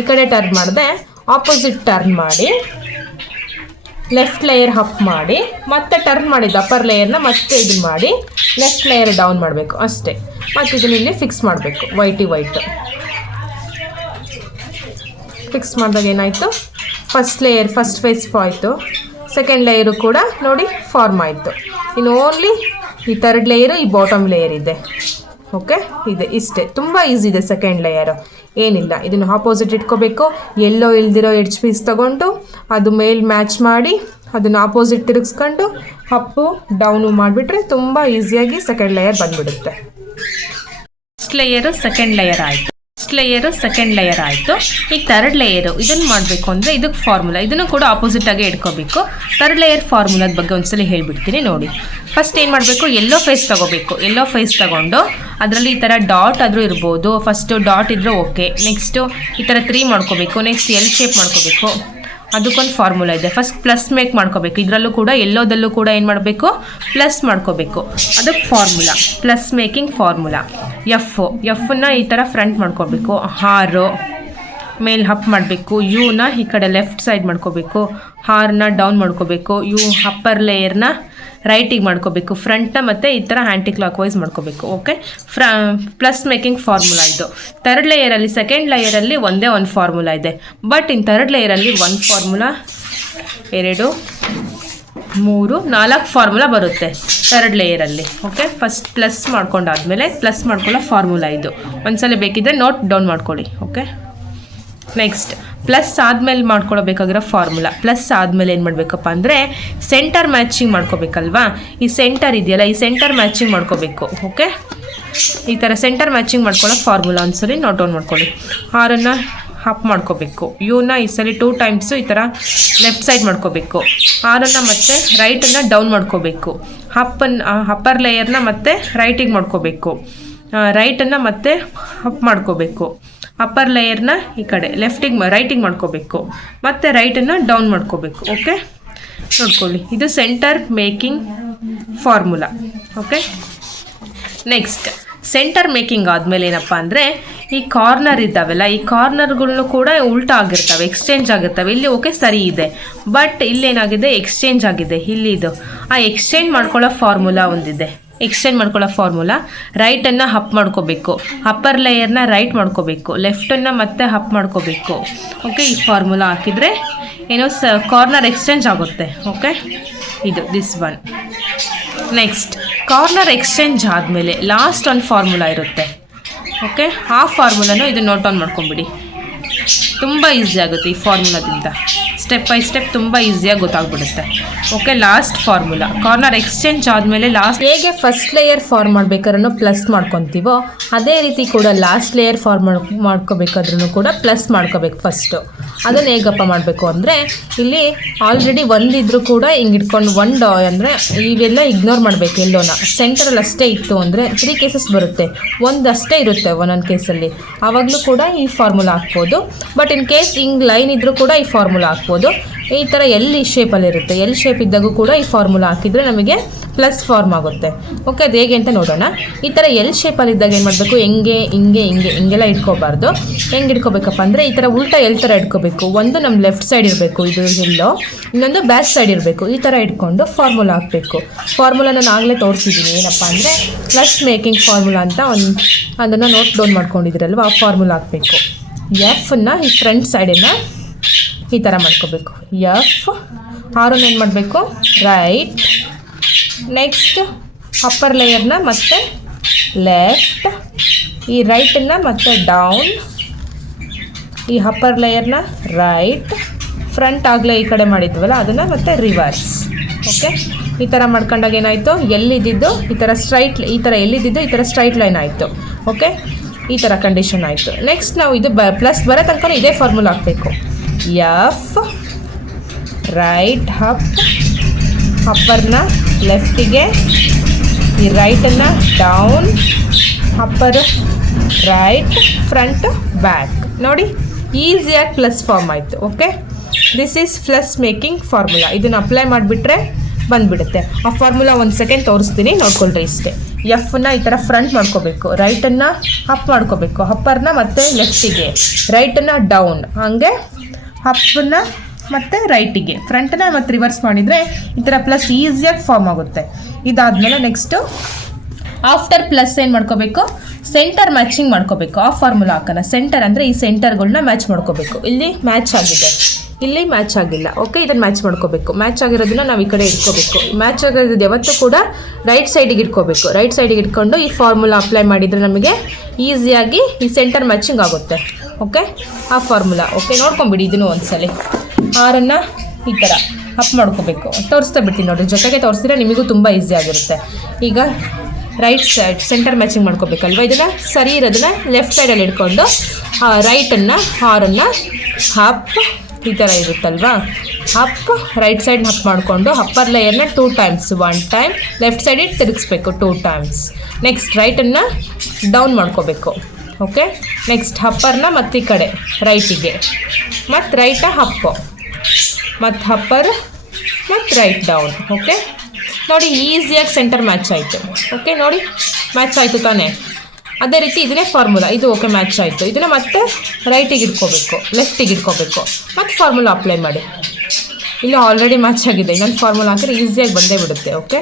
ಈ ಕಡೆ ಟರ್ನ್ ಮಾಡಿದೆ ಆಪೋಸಿಟ್ ಟರ್ನ್ ಮಾಡಿ ಲೆಫ್ಟ್ ಲೇಯರ್ ಅಪ್ ಮಾಡಿ, ಮತ್ತೆ ಟರ್ನ್ ಮಾಡಿದ್ದು ಅಪ್ಪರ್ ಲೇಯರ್ನ ಮತ್ತೆ ಇದು ಮಾಡಿ ಲೆಫ್ಟ್ ಲೇಯರ್ ಡೌನ್ ಮಾಡಬೇಕು. ಅಷ್ಟೇ. ಮತ್ತು ಇದನ್ನ ಇಲ್ಲಿ ಫಿಕ್ಸ್ ಮಾಡಬೇಕು. ವೈಟಿ ವೈಟ್ ಫಿಕ್ಸ್ ಮಾಡಿದಾಗ ಏನಾಯಿತು? ಫಸ್ಟ್ ಲೇಯರ್ ಫಸ್ಟ್ ಫೇಸ್ ಆಯಿತು. ಸೆಕೆಂಡ್ ಲೇಯರು ಕೂಡ ನೋಡಿ ಫಾರ್ಮ್ ಆಯಿತು. ಇನ್ನು ಓನ್ಲಿ ಈ ಥರ್ಡ್ ಲೇಯರು ಈ ಬಾಟಮ್ ಲೇಯರ್ ಇದೆ. ಓಕೆ ಇದೆ, ಇಷ್ಟೇ. ತುಂಬ ಈಸಿ ಇದೆ ಸೆಕೆಂಡ್ ಲೇಯರು ಏನಿಲ್ಲ, ಇದನ್ನು ಆಪೋಸಿಟ್ ಇಟ್ಕೋಬೇಕು. ಎಲ್ಲೋ ಇಲ್ದಿರೋ ಎಡ್ಜ್ ಪೀಸ್ ತೊಗೊಂಡು, ಅದು ಮೇಲ್ ಮ್ಯಾಚ್ ಮಾಡಿ, ಅದನ್ನು ಆಪೋಸಿಟ್ ತಿರುಗಿಸ್ಕೊಂಡು ಅಪ್ಪು ಡೌನು ಮಾಡಿಬಿಟ್ರೆ ತುಂಬ ಈಸಿಯಾಗಿ ಸೆಕೆಂಡ್ ಲೇಯರ್ ಬಂದ್ಬಿಡುತ್ತೆ. ಫಸ್ಟ್ ಲೇಯರು ಸೆಕೆಂಡ್ ಲೇಯರ್ ಆಯಿತು. ಫಸ್ಟ್ ಲೇಯರು ಸೆಕೆಂಡ್ ಲೇಯರ್ ಆಯಿತು. ಈಗ ತರ್ಡ್ ಲೇಯರು ಇದನ್ನು ಮಾಡಬೇಕು ಅಂದರೆ ಇದಕ್ಕೆ ಫಾರ್ಮುಲಾ ಇದನ್ನು ಕೂಡ ಆಪೋಸಿಟ್ ಆಗೇ ಇಟ್ಕೋಬೇಕು. ಥರ್ಡ್ ಲೇಯರ್ ಫಾರ್ಮುಲಾದ ಬಗ್ಗೆ ಒಂದ್ಸಲಿ ಹೇಳಿಬಿಡ್ತೀನಿ ನೋಡಿ. ಫಸ್ಟ್ ಏನು ಮಾಡಬೇಕು? ಎಲ್ಲೋ ಫೇಸ್ ತಗೋಬೇಕು. ಎಲ್ಲೋ ಫೇಸ್ ತಗೊಂಡು ಅದರಲ್ಲಿ ಈ ಥರ ಡಾಟ್ ಆದರೂ ಇರ್ಬೋದು. ಫಸ್ಟು ಡಾಟ್ ಇದ್ದರೂ ಓಕೆ ನೆಕ್ಸ್ಟು ಈ ಥರ ತ್ರೀ ಮಾಡ್ಕೋಬೇಕು. ನೆಕ್ಸ್ಟ್ ಎಲ್ ಶೇಪ್ ಮಾಡ್ಕೋಬೇಕು. ಅದಕ್ಕೊಂದು ಫಾರ್ಮುಲಾ ಇದೆ. ಫಸ್ಟ್ ಪ್ಲಸ್ ಮೇಕ್ ಮಾಡ್ಕೋಬೇಕು. ಇದರಲ್ಲೂ ಕೂಡ, ಎಲ್ಲೋದಲ್ಲೂ ಕೂಡ ಏನು ಮಾಡಬೇಕು? ಪ್ಲಸ್ ಮಾಡ್ಕೋಬೇಕು. ಅದಕ್ಕೆ formula plus making formula F ಎಫನ್ನ ಈ ಥರ ಫ್ರಂಟ್ ಮಾಡ್ಕೋಬೇಕು. ಹಾರು, ಮೇಲ್ ಹಪ್ ಮಾಡಬೇಕು. ಯುನ ಈ ಕಡೆ ಲೆಫ್ಟ್ ಸೈಡ್ ಮಾಡ್ಕೋಬೇಕು. ಹಾರ್ನ ಡೌನ್ ಮಾಡ್ಕೋಬೇಕು. ಯು ಅಪ್ಪರ್ ಲೇಯರ್ನ ರೈಟಿಗೆ ಮಾಡ್ಕೋಬೇಕು ಫ್ರಂಟ್ನ ಮತ್ತು ಈ ಥರ ಆ್ಯಂಟಿ ಕ್ಲಾಕ್ ವೈಸ್ ಮಾಡ್ಕೋಬೇಕು ಓಕೆ ಫ್ರ ಪ್ಲಸ್ ಮೇಕಿಂಗ್ ಫಾರ್ಮುಲಾ ಇದು ಥರ್ಡ್ ಲೇಯರಲ್ಲಿ ಸೆಕೆಂಡ್ ಲೇಯರಲ್ಲಿ ಒಂದೇ ಒಂದು ಫಾರ್ಮುಲಾ ಇದೆ. ಬಟ್ ಇನ್ ಥರ್ಡ್ ಲೇಯರಲ್ಲಿ ಒಂದು ಫಾರ್ಮುಲಾ ಎರಡು, ಮೂರು, ನಾಲ್ಕು ಫಾರ್ಮುಲಾ ಬರುತ್ತೆ ಥರ್ಡ್ ಲೇಯರಲ್ಲಿ ಓಕೆ ಫಸ್ಟ್ ಪ್ಲಸ್ ಮಾಡ್ಕೊಂಡಾದ್ಮೇಲೆ ಪ್ಲಸ್ ಮಾಡ್ಕೊಳ್ಳೋ ಫಾರ್ಮುಲಾ ಇದು. ಒಂದ್ಸಲ ಬೇಕಿದ್ದರೆ ನೋಟ್ ಡೌನ್ ಮಾಡ್ಕೊಳ್ಳಿ ಓಕೆ ನೆಕ್ಸ್ಟ್ ಪ್ಲಸ್ ಆದಮೇಲೆ ಮಾಡ್ಕೊಳ್ಬೇಕಾಗಿರೋ ಫಾರ್ಮುಲಾ ಪ್ಲಸ್ ಆದಮೇಲೆ ಏನು ಮಾಡಬೇಕಪ್ಪ ಅಂದರೆ ಸೆಂಟರ್ ಮ್ಯಾಚಿಂಗ್ ಮಾಡ್ಕೋಬೇಕಲ್ವಾ? ಈ ಸೆಂಟರ್ ಇದೆಯಲ್ಲ, ಈ ಸೆಂಟರ್ ಮ್ಯಾಚಿಂಗ್ ಮಾಡ್ಕೋಬೇಕು ಓಕೆ ಈ ಥರ ಸೆಂಟರ್ ಮ್ಯಾಚಿಂಗ್ ಮಾಡ್ಕೊಳ್ಳೋ ಫಾರ್ಮುಲಾ ಒಂದ್ಸಲಿ ನೋಟ್ ಡೌನ್ ಮಾಡ್ಕೊಳ್ಳಿ. ಆರನ್ನು ಅಪ್ ಮಾಡ್ಕೋಬೇಕು. ಯುನ ಈ ಸಲ ಟೂ ಟೈಮ್ಸು ಈ ಥರ ಲೆಫ್ಟ್ ಸೈಡ್ ಮಾಡ್ಕೋಬೇಕು. ಆರನ್ನು ಮತ್ತೆ ರೈಟನ್ನು ಡೌನ್ ಮಾಡ್ಕೋಬೇಕು. ಹಪ್ಪನ್ನು ಅಪ್ಪರ್ ಲೇಯರ್ನ ಮತ್ತೆ ರೈಟಿಗೆ ಮಾಡ್ಕೋಬೇಕು. ರೈಟನ್ನು ಮತ್ತೆ ಅಪ್ ಮಾಡ್ಕೋಬೇಕು. ಅಪ್ಪರ್ ಲೇಯರ್ನ ಈ ಕಡೆ ಲೆಫ್ಟಿಗೆ ರೈಟಿಗೆ ಮಾಡ್ಕೋಬೇಕು. ಮತ್ತು ರೈಟನ್ನು ಡೌನ್ ಮಾಡ್ಕೋಬೇಕು ಓಕೆ ನೋಡ್ಕೊಳ್ಳಿ, ಇದು centre making formula okay next centre making ಆದಮೇಲೆ ಏನಪ್ಪ ಅಂದರೆ ಈ ಕಾರ್ನರ್ ಇದ್ದಾವೆಲ್ಲ, ಈ ಕಾರ್ನರ್ಗಳನ್ನು ಕೂಡ ಉಲ್ಟಾ ಆಗಿರ್ತವೆ ಎಕ್ಸ್ಚೇಂಜ್ ಆಗಿರ್ತವೆ. ಇಲ್ಲಿ ಓಕೆ ಸರಿ ಇದೆ. ಬಟ್ ಇಲ್ಲೇನಾಗಿದೆ? ಎಕ್ಸ್ಚೇಂಜ್ ಆಗಿದೆ. ಇಲ್ಲಿ ಇದು. ಆ ಎಕ್ಸ್ಚೇಂಜ್ ಮಾಡ್ಕೊಳ್ಳೋ ಫಾರ್ಮುಲಾ ಒಂದಿದೆ. ಎಕ್ಸ್ಚೇಂಜ್ ಮಾಡ್ಕೊಳ್ಳೋ ಫಾರ್ಮುಲಾ ರೈಟನ್ನು ಹಪ್ ಮಾಡ್ಕೋಬೇಕು. ಅಪ್ಪರ್ ಲೇಯರ್ನ ರೈಟ್ ಮಾಡ್ಕೋಬೇಕು. ಲೆಫ್ಟನ್ನು ಮತ್ತೆ ಹಪ್ ಮಾಡ್ಕೋಬೇಕು. ಓಕೆ ಈ ಫಾರ್ಮುಲಾ ಹಾಕಿದರೆ ಏನೋ ಸ ಕಾರ್ನರ್ ಎಕ್ಸ್ಚೇಂಜ್ ಆಗುತ್ತೆ. ಓಕೆ ಇದು this one next corner exchange ಆದಮೇಲೆ ಲಾಸ್ಟ್ ಒಂದು ಫಾರ್ಮುಲಾ ಇರುತ್ತೆ. ಓಕೆ ಆ ಫಾರ್ಮುಲಾನು ಇದು ನೋಟ್ ಆನ್ ಮಾಡ್ಕೊಂಬಿಡಿ ತುಂಬ ಈಸಿ ಆಗುತ್ತೆ ಈ ಫಾರ್ಮುಲಾದಿಂದ ಸ್ಟೆಪ್ ಬೈ ಸ್ಟೆಪ್ ತುಂಬ ಈಸಿಯಾಗಿ ಗೊತ್ತಾಗ್ಬಿಡುತ್ತೆ. Okay last formula corner exchange ಆದಮೇಲೆ ಲಾಸ್ಟ್ ಹೇಗೆ ಫಸ್ಟ್ ಲೇಯರ್ ಫಾರ್ಮ್ ಮಾಡ್ಬೇಕಾದ್ರೂ ಪ್ಲಸ್ ಮಾಡ್ಕೊತೀವೋ, ಅದೇ ರೀತಿ ಕೂಡ ಲಾಸ್ಟ್ ಲೇಯರ್ ಫಾರ್ಮ್ ಮಾಡ್ ಮಾಡ್ಕೋಬೇಕಾದ್ರೂ ಕೂಡ ಪ್ಲಸ್ ಮಾಡ್ಕೋಬೇಕು ಫಸ್ಟು ಅದನ್ನು ಹೇಗಪ್ಪ ಮಾಡಬೇಕು ಅಂದರೆ, ಇಲ್ಲಿ ಆಲ್ರೆಡಿ ಒಂದಿದ್ರು ಕೂಡ ಹಿಂಗೆ ಇಟ್ಕೊಂಡು ಒಂದು ಅಂದರೆ ಇವೆಲ್ಲ ಇಗ್ನೋರ್ ಮಾಡಬೇಕು ಎಲ್ಲೋನ. ಸೆಂಟ್ರಲ್ಲಿ ಅಷ್ಟೇ ಇತ್ತು ಅಂದರೆ ತ್ರೀ ಕೇಸಸ್ ಬರುತ್ತೆ. ಒಂದು ಅಷ್ಟೇ ಇರುತ್ತೆ ಒಂದೊಂದು ಕೇಸಲ್ಲಿ ಆವಾಗಲೂ ಕೂಡ ಈ ಫಾರ್ಮುಲಾ ಹಾಕ್ಬೋದು. ಬಟ್ ಇನ್ ಕೇಸ್ ಹಿಂಗೆ ಲೈನ್ ಇದ್ದರೂ ಕೂಡ ಈ ಫಾರ್ಮುಲಾ ಹಾಕ್ಬೋದು. ಈ ಥರ ಎಲ್ ಶೇಪಲ್ಲಿ ಇರುತ್ತೆ. ಎಲ್ ಶೇಪ್ ಇದ್ದಾಗೂ ಕೂಡ ಈ ಫಾರ್ಮುಲಾ ಹಾಕಿದರೆ ನಮಗೆ ಪ್ಲಸ್ ಫಾರ್ಮ್ ಆಗುತ್ತೆ. ಓಕೆ ಅದು ಹೇಗೆ ಅಂತ ನೋಡೋಣ. ಈ ಥರ ಎಲ್ ಶೇಪಲ್ಲಿ ಇದ್ದಾಗ ಏನು ಮಾಡಬೇಕು? ಹೆಂಗೆ, ಹಿಂಗೆ ಹಿಂಗೆ, ಹಿಂಗೆಲ್ಲ ಇಟ್ಕೋಬಾರ್ದು. ಹೆಂಗೆ ಇಟ್ಕೋಬೇಕಪ್ಪ ಅಂದರೆ ಈ ಥರ ಉಲ್ಟಾ ಎಲ್ ಥರ ಇಟ್ಕೋಬೇಕು. ಒಂದು ನಮ್ಮ ಲೆಫ್ಟ್ ಸೈಡ್ ಇರಬೇಕು, ಇದು ಎಲ್ಲೋ. ಇನ್ನೊಂದು ಬ್ಯಾಕ್ ಸೈಡ್ ಇರಬೇಕು. ಈ ಥರ ಇಟ್ಕೊಂಡು ಫಾರ್ಮುಲಾ ಹಾಕಬೇಕು. ಫಾರ್ಮುಲಾ ನಾನು ಆಗಲೇ ತೋರಿಸಿದ್ದೀನಿ ಏನಪ್ಪ ಅಂದರೆ ಪ್ಲಸ್ ಮೇಕಿಂಗ್ ಫಾರ್ಮುಲಾ ಅಂತ ಒಂದು ಅದನ್ನು ನೋಟ್ ಡೌನ್ ಮಾಡ್ಕೊಂಡಿದ್ದೀರಲ್ವ? ಆ ಫಾರ್ಮುಲಾ ಹಾಕಬೇಕು. ಎಫನ್ನ ಈ ಫ್ರಂಟ್ ಸೈಡನ್ನು ಈ ಥರ ಮಾಡ್ಕೋಬೇಕು. ಎಫ್ ಆರನ್ನು ಏನು ಮಾಡಬೇಕು? ರೈಟ್ ನೆಕ್ಸ್ಟ್ ಅಪ್ಪರ್ ಲೇಯರ್ನ ಮತ್ತೆ ಲೆಫ್ಟ್ ಈ ರೈಟನ್ನು ಮತ್ತೆ ಡೌನ್ ಈ ಅಪ್ಪರ್ ಲೇಯರ್ನ ರೈಟ್ ಫ್ರಂಟ್ ಆಗಲೇ ಈ ಕಡೆ ಮಾಡಿದ್ವಲ್ಲ, ಅದನ್ನು ಮತ್ತೆ ರಿವರ್ಸ್ ಓಕೆ ಈ ಥರ ಮಾಡ್ಕೊಂಡಾಗ ಏನಾಯಿತು? ಎಲ್ಲಿದ್ದು ಈ ಥರ ಸ್ಟ್ರೈಟ್ ಈ ಥರ ಎಲ್ಲಿದ್ದು ಈ ಥರ ಸ್ಟ್ರೈಟ್ ಲೈನ್ ಆಯಿತು. ಓಕೆ ಈ ಥರ ಕಂಡೀಷನ್ ಆಯಿತು. ನೆಕ್ಸ್ಟ್ ನಾವು ಇದು ಬ ಪ್ಲಸ್ ಬರೋ ತನಕ ಇದೇ ಫಾರ್ಮುಲಾ ಹಾಕಬೇಕು. ಎಫ್ ರೈಟ್ ಹಪ್ ಹಪ್ಪರ್ನ ಲೆಫ್ಟಿಗೆ ಈ ರೈಟನ್ನು down upper right front back ನೋಡಿ ಈಸಿಯಾಗಿ ಪ್ಲಸ್ ಫಾರ್ಮ್ ಆಯಿತು okay this is plus making formula ಇದನ್ನು ಅಪ್ಲೈ ಮಾಡಿಬಿಟ್ರೆ ಬಂದುಬಿಡುತ್ತೆ. ಆ ಫಾರ್ಮುಲಾ ಒಂದು ಸೆಕೆಂಡ್ ತೋರಿಸ್ತೀನಿ, ನೋಡ್ಕೊಳ್ರಿ ಇಷ್ಟೇ. ಎಫ್ನ ಈ ಥರ ಫ್ರಂಟ್ ಮಾಡ್ಕೋಬೇಕು ರೈಟನ್ನು ಅಪ್ ಮಾಡ್ಕೋಬೇಕು ಅಪ್ಪರ್ನ ಮತ್ತು ಲೆಫ್ಟಿಗೆ ರೈಟನ್ನು ಡೌನ್ ಹಾಗೆ ಅಪ್ಪನ್ನ ಮತ್ತು ರೈಟಿಗೆ. ಫ್ರಂಟನ್ನ ಮತ್ತು ರಿವರ್ಸ್ ಮಾಡಿದರೆ ಈ ಥರ ಪ್ಲಸ್ ಈಸಿಯಾಗಿ ಫಾರ್ಮ್ ಆಗುತ್ತೆ. ಇದಾದಮೇಲೆ ನೆಕ್ಸ್ಟು ಆಫ್ಟರ್ ಪ್ಲಸ್ ಏನು ಮಾಡ್ಕೋಬೇಕು? ಸೆಂಟರ್ ಮ್ಯಾಚಿಂಗ್ ಮಾಡ್ಕೋಬೇಕು. ಆ ಫಾರ್ಮುಲಾ ಹಾಕೋಣ. ಸೆಂಟರ್ ಅಂದರೆ ಈ ಸೆಂಟರ್ಗಳನ್ನ ಮ್ಯಾಚ್ ಮಾಡ್ಕೋಬೇಕು. ಇಲ್ಲಿ ಮ್ಯಾಚ್ ಆಗಿದೆ. ಇಲ್ಲಿ ಮ್ಯಾಚ್ ಆಗಿಲ್ಲ. ಓಕೆ ಇದನ್ನು ಮ್ಯಾಚ್ ಮಾಡ್ಕೋಬೇಕು. ಮ್ಯಾಚ್ ಆಗಿರೋದನ್ನ ನಾವು ಈ ಕಡೆ ಇಟ್ಕೋಬೇಕು. ಮ್ಯಾಚ್ ಆಗಿರೋದು ಯಾವತ್ತೂ ಕೂಡ ರೈಟ್ ಸೈಡಿಗೆ ಇಟ್ಕೋಬೇಕು. ರೈಟ್ ಸೈಡಿಗೆ ಇಟ್ಕೊಂಡು ಈ ಫಾರ್ಮುಲಾ ಅಪ್ಲೈ ಮಾಡಿದರೆ ನಮಗೆ ಈಸಿಯಾಗಿ ಈ ಸೆಂಟರ್ ಮ್ಯಾಚಿಂಗ್ ಆಗುತ್ತೆ. ಓಕೆ ಆ ಫಾರ್ಮುಲಾ ಓಕೆ ನೋಡ್ಕೊಂಬಿಡಿ ಇದನ್ನು ಒಂದ್ಸಲಿ. ಆರನ್ನು ಈ ಥರ ಅಪ್ ಮಾಡ್ಕೋಬೇಕು. ತೋರಿಸ್ತಾ ಬಿಡ್ತೀನಿ ನೋಡಿರಿ. ಜೊತೆಗೆ ತೋರಿಸಿದ್ರೆ ನಿಮಗೂ ತುಂಬ ಈಸಿ ಆಗಿರುತ್ತೆ. ಈಗ ರೈಟ್ ಸೈಡ್ ಸೆಂಟರ್ ಮ್ಯಾಚಿಂಗ್ ಮಾಡ್ಕೋಬೇಕಲ್ವ? ಇದನ್ನು ಸರಿ ಇರೋದನ್ನ ಲೆಫ್ಟ್ ಸೈಡಲ್ಲಿ ಇಟ್ಕೊಂಡು ರೈಟನ್ನು ಹಾರನ್ನು ಹಪ್ ಈ ಥರ ಇರುತ್ತಲ್ವಾ? ಹಪ್ ರೈಟ್ ಸೈಡ್ ಹಪ್ ಮಾಡಿಕೊಂಡು upper ಲೇಯರ್ನ two times one time left ಸೈಡಿಗೆ ತಿರುಗಿಸ್ಬೇಕು ಟೂ ಟೈಮ್ಸ್ ನೆಕ್ಸ್ಟ್ ರೈಟನ್ನು ಡೌನ್ ಮಾಡ್ಕೋಬೇಕು ಓಕೆ ನೆಕ್ಸ್ಟ್ ಹಪ್ಪರ್ನ ಮತ್ತೆ ಈ ಕಡೆ ರೈಟಿಗೆ ಮತ್ತು ರೈಟ ಹಪ್ಪು ಮತ್ತು ಹಪ್ಪರ್ ಮತ್ತು ರೈಟ್ ಡೌನ್ ಓಕೆ ನೋಡಿ ಈಸಿಯಾಗಿ ಸೆಂಟರ್ ಮ್ಯಾಚ್ ಆಯಿತು. ಓಕೆ ನೋಡಿ ಮ್ಯಾಚ್ ಆಯಿತು ತಾನೇ. ಅದೇ ರೀತಿ ಇದನ್ನೇ ಫಾರ್ಮುಲಾ ಇದು ಓಕೆ ಮ್ಯಾಚ್ ಆಯಿತು. ಇದನ್ನು ಮತ್ತೆ ರೈಟಿಗೆ ಇಟ್ಕೋಬೇಕು ಲೆಫ್ಟಿಗೆ ಇಟ್ಕೋಬೇಕು. ಮತ್ತು ಫಾರ್ಮುಲಾ ಅಪ್ಲೈ ಮಾಡಿ. ಇಲ್ಲಿ ಆಲ್ರೆಡಿ ಮ್ಯಾಚ್ ಆಗಿದೆ. ಇನ್ನೊಂದು ಫಾರ್ಮುಲಾ ಹಾಕಿದ್ರೆ ಈಸಿಯಾಗಿ ಬಂದೇ ಬಿಡುತ್ತೆ ಓಕೆ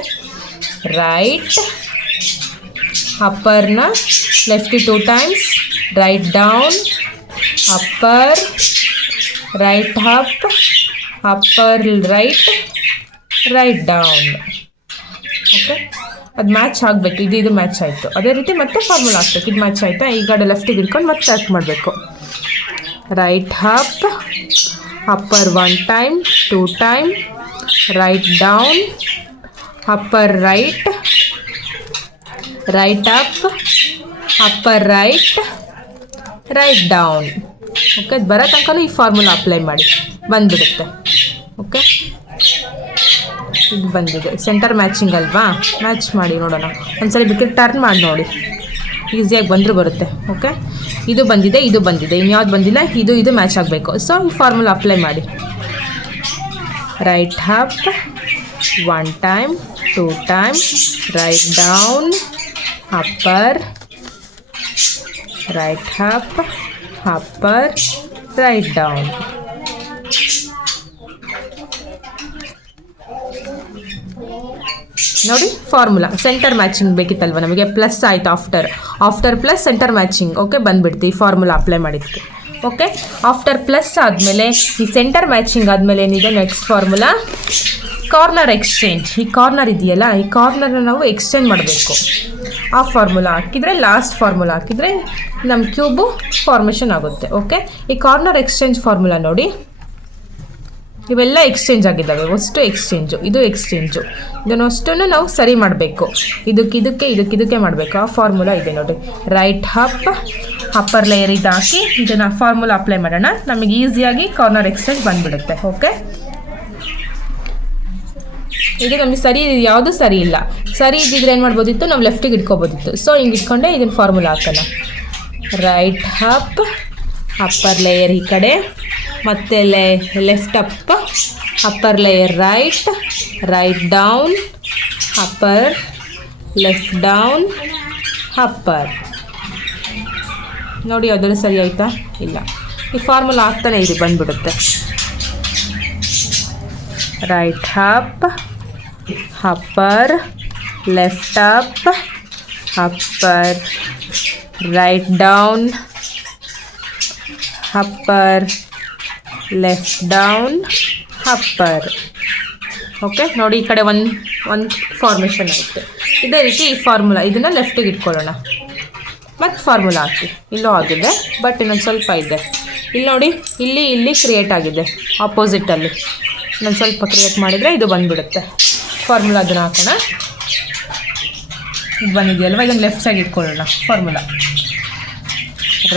ರೈಟ್ ಅಪ್ಪರ್ನ lefty two times right down upper right up upper right right down okay ಅದು ಮ್ಯಾಚ್ ಆಗಬೇಕು. ಇದು ಇದು ಮ್ಯಾಚ್ ಆಯಿತು. ಅದೇ ರೀತಿ ಮತ್ತೆ ಫಾರ್ಮುಲಾ ಹಾಕ್ಬೇಕು ಇದು ಮ್ಯಾಚ್ ಆಯಿತಾ? ಈ ಕಡೆ ಲೆಫ್ಟಿಗೆ ಇಟ್ಕೊಂಡು ಮತ್ತೆ ಹಾಕ್ ಮಾಡಬೇಕು. Right up upper one time two time right down upper right right up upper right right down okay ಬರೋ ತನಕ ಈ ಫಾರ್ಮುಲಾ ಅಪ್ಲೈ ಮಾಡಿ. ಬಂದುಬಿಡುತ್ತೆ. ಓಕೆ ಇದು ಬಂದಿದೆ. ಸೆಂಟರ್ ಮ್ಯಾಚಿಂಗ್ ಅಲ್ವಾ? ಮ್ಯಾಚ್ ಮಾಡಿ ನೋಡೋಣ. ಒಂದ್ಸಲಿ ಬೇಕಿದ್ರೆ ಟರ್ನ್ ಮಾಡಿ ನೋಡಿ. ಈಸಿಯಾಗಿ ಬಂದರೂ ಬರುತ್ತೆ ಓಕೆ ಇದು ಬಂದಿದೆ ಇದು ಬಂದಿದೆ. ಇನ್ಯಾವ್ದು ಬಂದಿಲ್ಲ, ಇದು ಇದು ಮ್ಯಾಚ್ ಆಗಬೇಕು. ಸೊ ಈ ಫಾರ್ಮುಲಾ ಅಪ್ಲೈ ಮಾಡಿ. Right up one time two time right down upper right up upper right down ನೋಡಿ ಫಾರ್ಮುಲಾ ಸೆಂಟರ್ ಮ್ಯಾಚಿಂಗ್ ಬೇಕಿತ್ತಲ್ವ ನಮಗೆ? ಪ್ಲಸ್ ಆಯಿತು after after plus centre matching okay ಬಂದ್ಬಿಡ್ತು. ಈ ಫಾರ್ಮುಲಾ ಅಪ್ಲೈ ಮಾಡಿದ್ದಕ್ಕೆ. ಓಕೆ ಆಫ್ಟರ್ ಪ್ಲಸ್ ಆದಮೇಲೆ, ಈ ಸೆಂಟರ್ ಮ್ಯಾಚಿಂಗ್ ಆದಮೇಲೆ ಏನಿದೆ? ನೆಕ್ಸ್ಟ್ ಫಾರ್ಮುಲಾ ಕಾರ್ನರ್ ಎಕ್ಸ್ಚೇಂಜ್ ಈ ಕಾರ್ನರ್ ಇದೆಯಲ್ಲ, ಈ ಕಾರ್ನರ್ನ ನಾವು ಎಕ್ಸ್ಚೇಂಜ್ ಮಾಡಬೇಕು. ಆ ಫಾರ್ಮುಲಾ ಹಾಕಿದರೆ ಲಾಸ್ಟ್ ಫಾರ್ಮುಲಾ ಹಾಕಿದರೆ ನಮ್ಮ ಕ್ಯೂಬು ಫಾರ್ಮೇಷನ್ ಆಗುತ್ತೆ. ಓಕೆ ಈ ಕಾರ್ನರ್ ಎಕ್ಸ್ಚೇಂಜ್ ಫಾರ್ಮುಲಾ ನೋಡಿ. ಇವೆಲ್ಲ ಎಕ್ಸ್ಚೇಂಜ್ ಆಗಿದ್ದಾವೆ. ಅಷ್ಟು ಎಕ್ಸ್ಚೇಂಜು ಇದು ಎಕ್ಸ್ಚೇಂಜು ಇದನ್ನು ಅಷ್ಟನ್ನು ನಾವು ಸರಿ ಮಾಡಬೇಕು. ಇದಕ್ಕೆ ಇದಕ್ಕೆ ಇದಕ್ಕೆ ಇದಕ್ಕೆ ಮಾಡಬೇಕು. ಆ ಫಾರ್ಮುಲಾ ಇದೆ ನೋಡಿ. ರೈಟ್ ಹಪ್ ಅಪ್ಪರ್ ಲೇಯರ್ ಇದು ಹಾಕಿ ಇದನ್ನು ಫಾರ್ಮುಲಾ ಅಪ್ಲೈ ಮಾಡೋಣ. ನಮಗೆ ಈಸಿಯಾಗಿ ಕಾರ್ನರ್ ಎಕ್ಸ್ಚೇಂಜ್ ಬಂದ್ಬಿಡುತ್ತೆ. ಓಕೆ ಈಗ ನಮಗೆ ಸರಿ, ಯಾವುದು ಸರಿ ಇಲ್ಲ. ಸರಿ ಇದ್ದಿದ್ರೆ ಏನು ಮಾಡ್ಬೋದಿತ್ತು? ನಾವು ಲೆಫ್ಟಿಗೆ ಇಟ್ಕೋಬೋದಿತ್ತು. ಸೊ ಹಿಂಗೆ ಇಟ್ಕೊಂಡೆ ಇದನ್ನು ಫಾರ್ಮುಲಾ ಹಾಕೋಣ. ರೈಟ್ ಹಪ್ ಅಪ್ಪರ್ ಲೇಯರ್ ಈ ಕಡೆ. ಮತ್ತು ಲೆ left up upper layer right right down upper left down upper ನೋಡಿ ಯಾವ್ದಾದ್ರು ಸರಿ ಆಯಿತಾ? ಇಲ್ಲ. ಈ ಫಾರ್ಮುಲಾ ಆಗ್ತಾನೆ ಇರಿ ಬಂದ್ಬಿಡುತ್ತೆ. Right up upper left up upper right down upper left down, upper. Okay, ನೋಡಿ ಈ ಕಡೆ ಒಂದು ಒಂದು ಫಾರ್ಮೇಷನ್ ಆಯಿತು ಇದೇ ರೀತಿ ಈ ಫಾರ್ಮುಲಾ ಇದನ್ನು ಲೆಫ್ಟಿಗೆ ಇಟ್ಕೊಳ್ಳೋಣ. ಮತ್ತು ಫಾರ್ಮುಲಾ ಹಾಕಿ. ಇಲ್ಲೂ ಆಗಿದೆ ಬಟ್ ಇನ್ನೊಂದು ಸ್ವಲ್ಪ ಇದೆ. ಇಲ್ಲಿ ನೋಡಿ, ಇಲ್ಲಿ ಇಲ್ಲಿ ಕ್ರಿಯೇಟ್ ಆಗಿದೆ ಆಪೋಸಿಟಲ್ಲಿ ಇನ್ನೊಂದು ಸ್ವಲ್ಪ ಕ್ರಿಯೇಟ್ ಮಾಡಿದರೆ ಇದು ಬಂದುಬಿಡುತ್ತೆ. ಫಾರ್ಮುಲಾ ಅದನ್ನು ಹಾಕೋಣ. ಇದು ಬಂದಿದೆಯಲ್ವ? ಇದನ್ನು ಲೆಫ್ಟ್ ಸೈಡ್ ಇಟ್ಕೊಳ್ಳೋಣ formula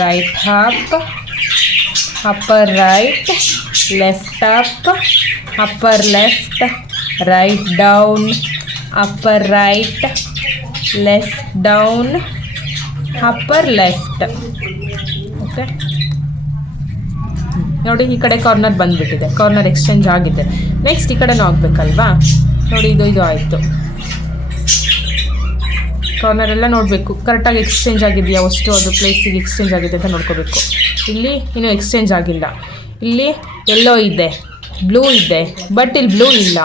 right up upper right left up upper left right down upper right left down upper left okay ನೋಡಿ, ಈ ಕಡೆ ಕಾರ್ನರ್ ಬಂದುಬಿಟ್ಟಿದೆ. ಕಾರ್ನರ್ ಎಕ್ಸ್ಚೇಂಜ್ ಆಗಿದೆ. ನೆಕ್ಸ್ಟ್ ಈ ಕಡೆನೂ ಆಗಬೇಕಲ್ವಾ ನೋಡಿ, ಇದು ಇದು ಆಯಿತು. ಕಾರ್ನರ್ ಎಲ್ಲ ನೋಡಬೇಕು. ಕರೆಕ್ಟಾಗಿ ಎಕ್ಸ್ಚೇಂಜ್ ಆಗಿದೆಯಾ, ಅಷ್ಟು ಅದು ಪ್ಲೇಸಿಗೆ ಎಕ್ಸ್ಚೇಂಜ್ ಆಗಿದೆ ಅಂತ ನೋಡ್ಕೋಬೇಕು. ಇಲ್ಲಿ ಇನ್ನೂ ಎಕ್ಸ್ಚೇಂಜ್ ಆಗಿಲ್ಲ. ಇಲ್ಲಿ ಎಲ್ಲೋ ಇದೆ ಬ್ಲೂ ಇದೆ ಬಟ್ ಇಲ್ಲಿ ಬ್ಲೂ ಇಲ್ಲ.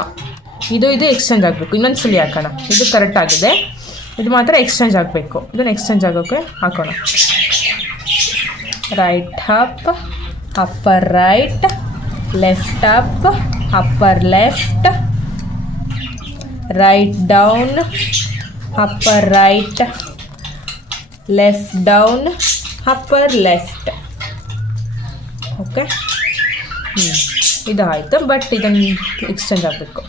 ಇದು ಇದು ಎಕ್ಸ್ಚೇಂಜ್ ಆಗಬೇಕು. ಇನ್ನೊಂದು ಸಲ ಹಾಕೋಣ. ಇದು ಕರೆಕ್ಟ್ ಆಗಿದೆ. ಇದು ಮಾತ್ರ ಎಕ್ಸ್ಚೇಂಜ್ ಆಗಬೇಕು. ಇದನ್ನು ಎಕ್ಸ್ಚೇಂಜ್ ಆಗೋಕ್ಕೆ ಹಾಕೋಣ. Right up upper right left up upper left right down upper right left down upper left okay? ಹ್ಞೂ ಇದು ಆಯಿತು ಬಟ್ ಇದನ್ನು ಎಕ್ಸ್ಚೇಂಜ್ ಆಗಬೇಕು.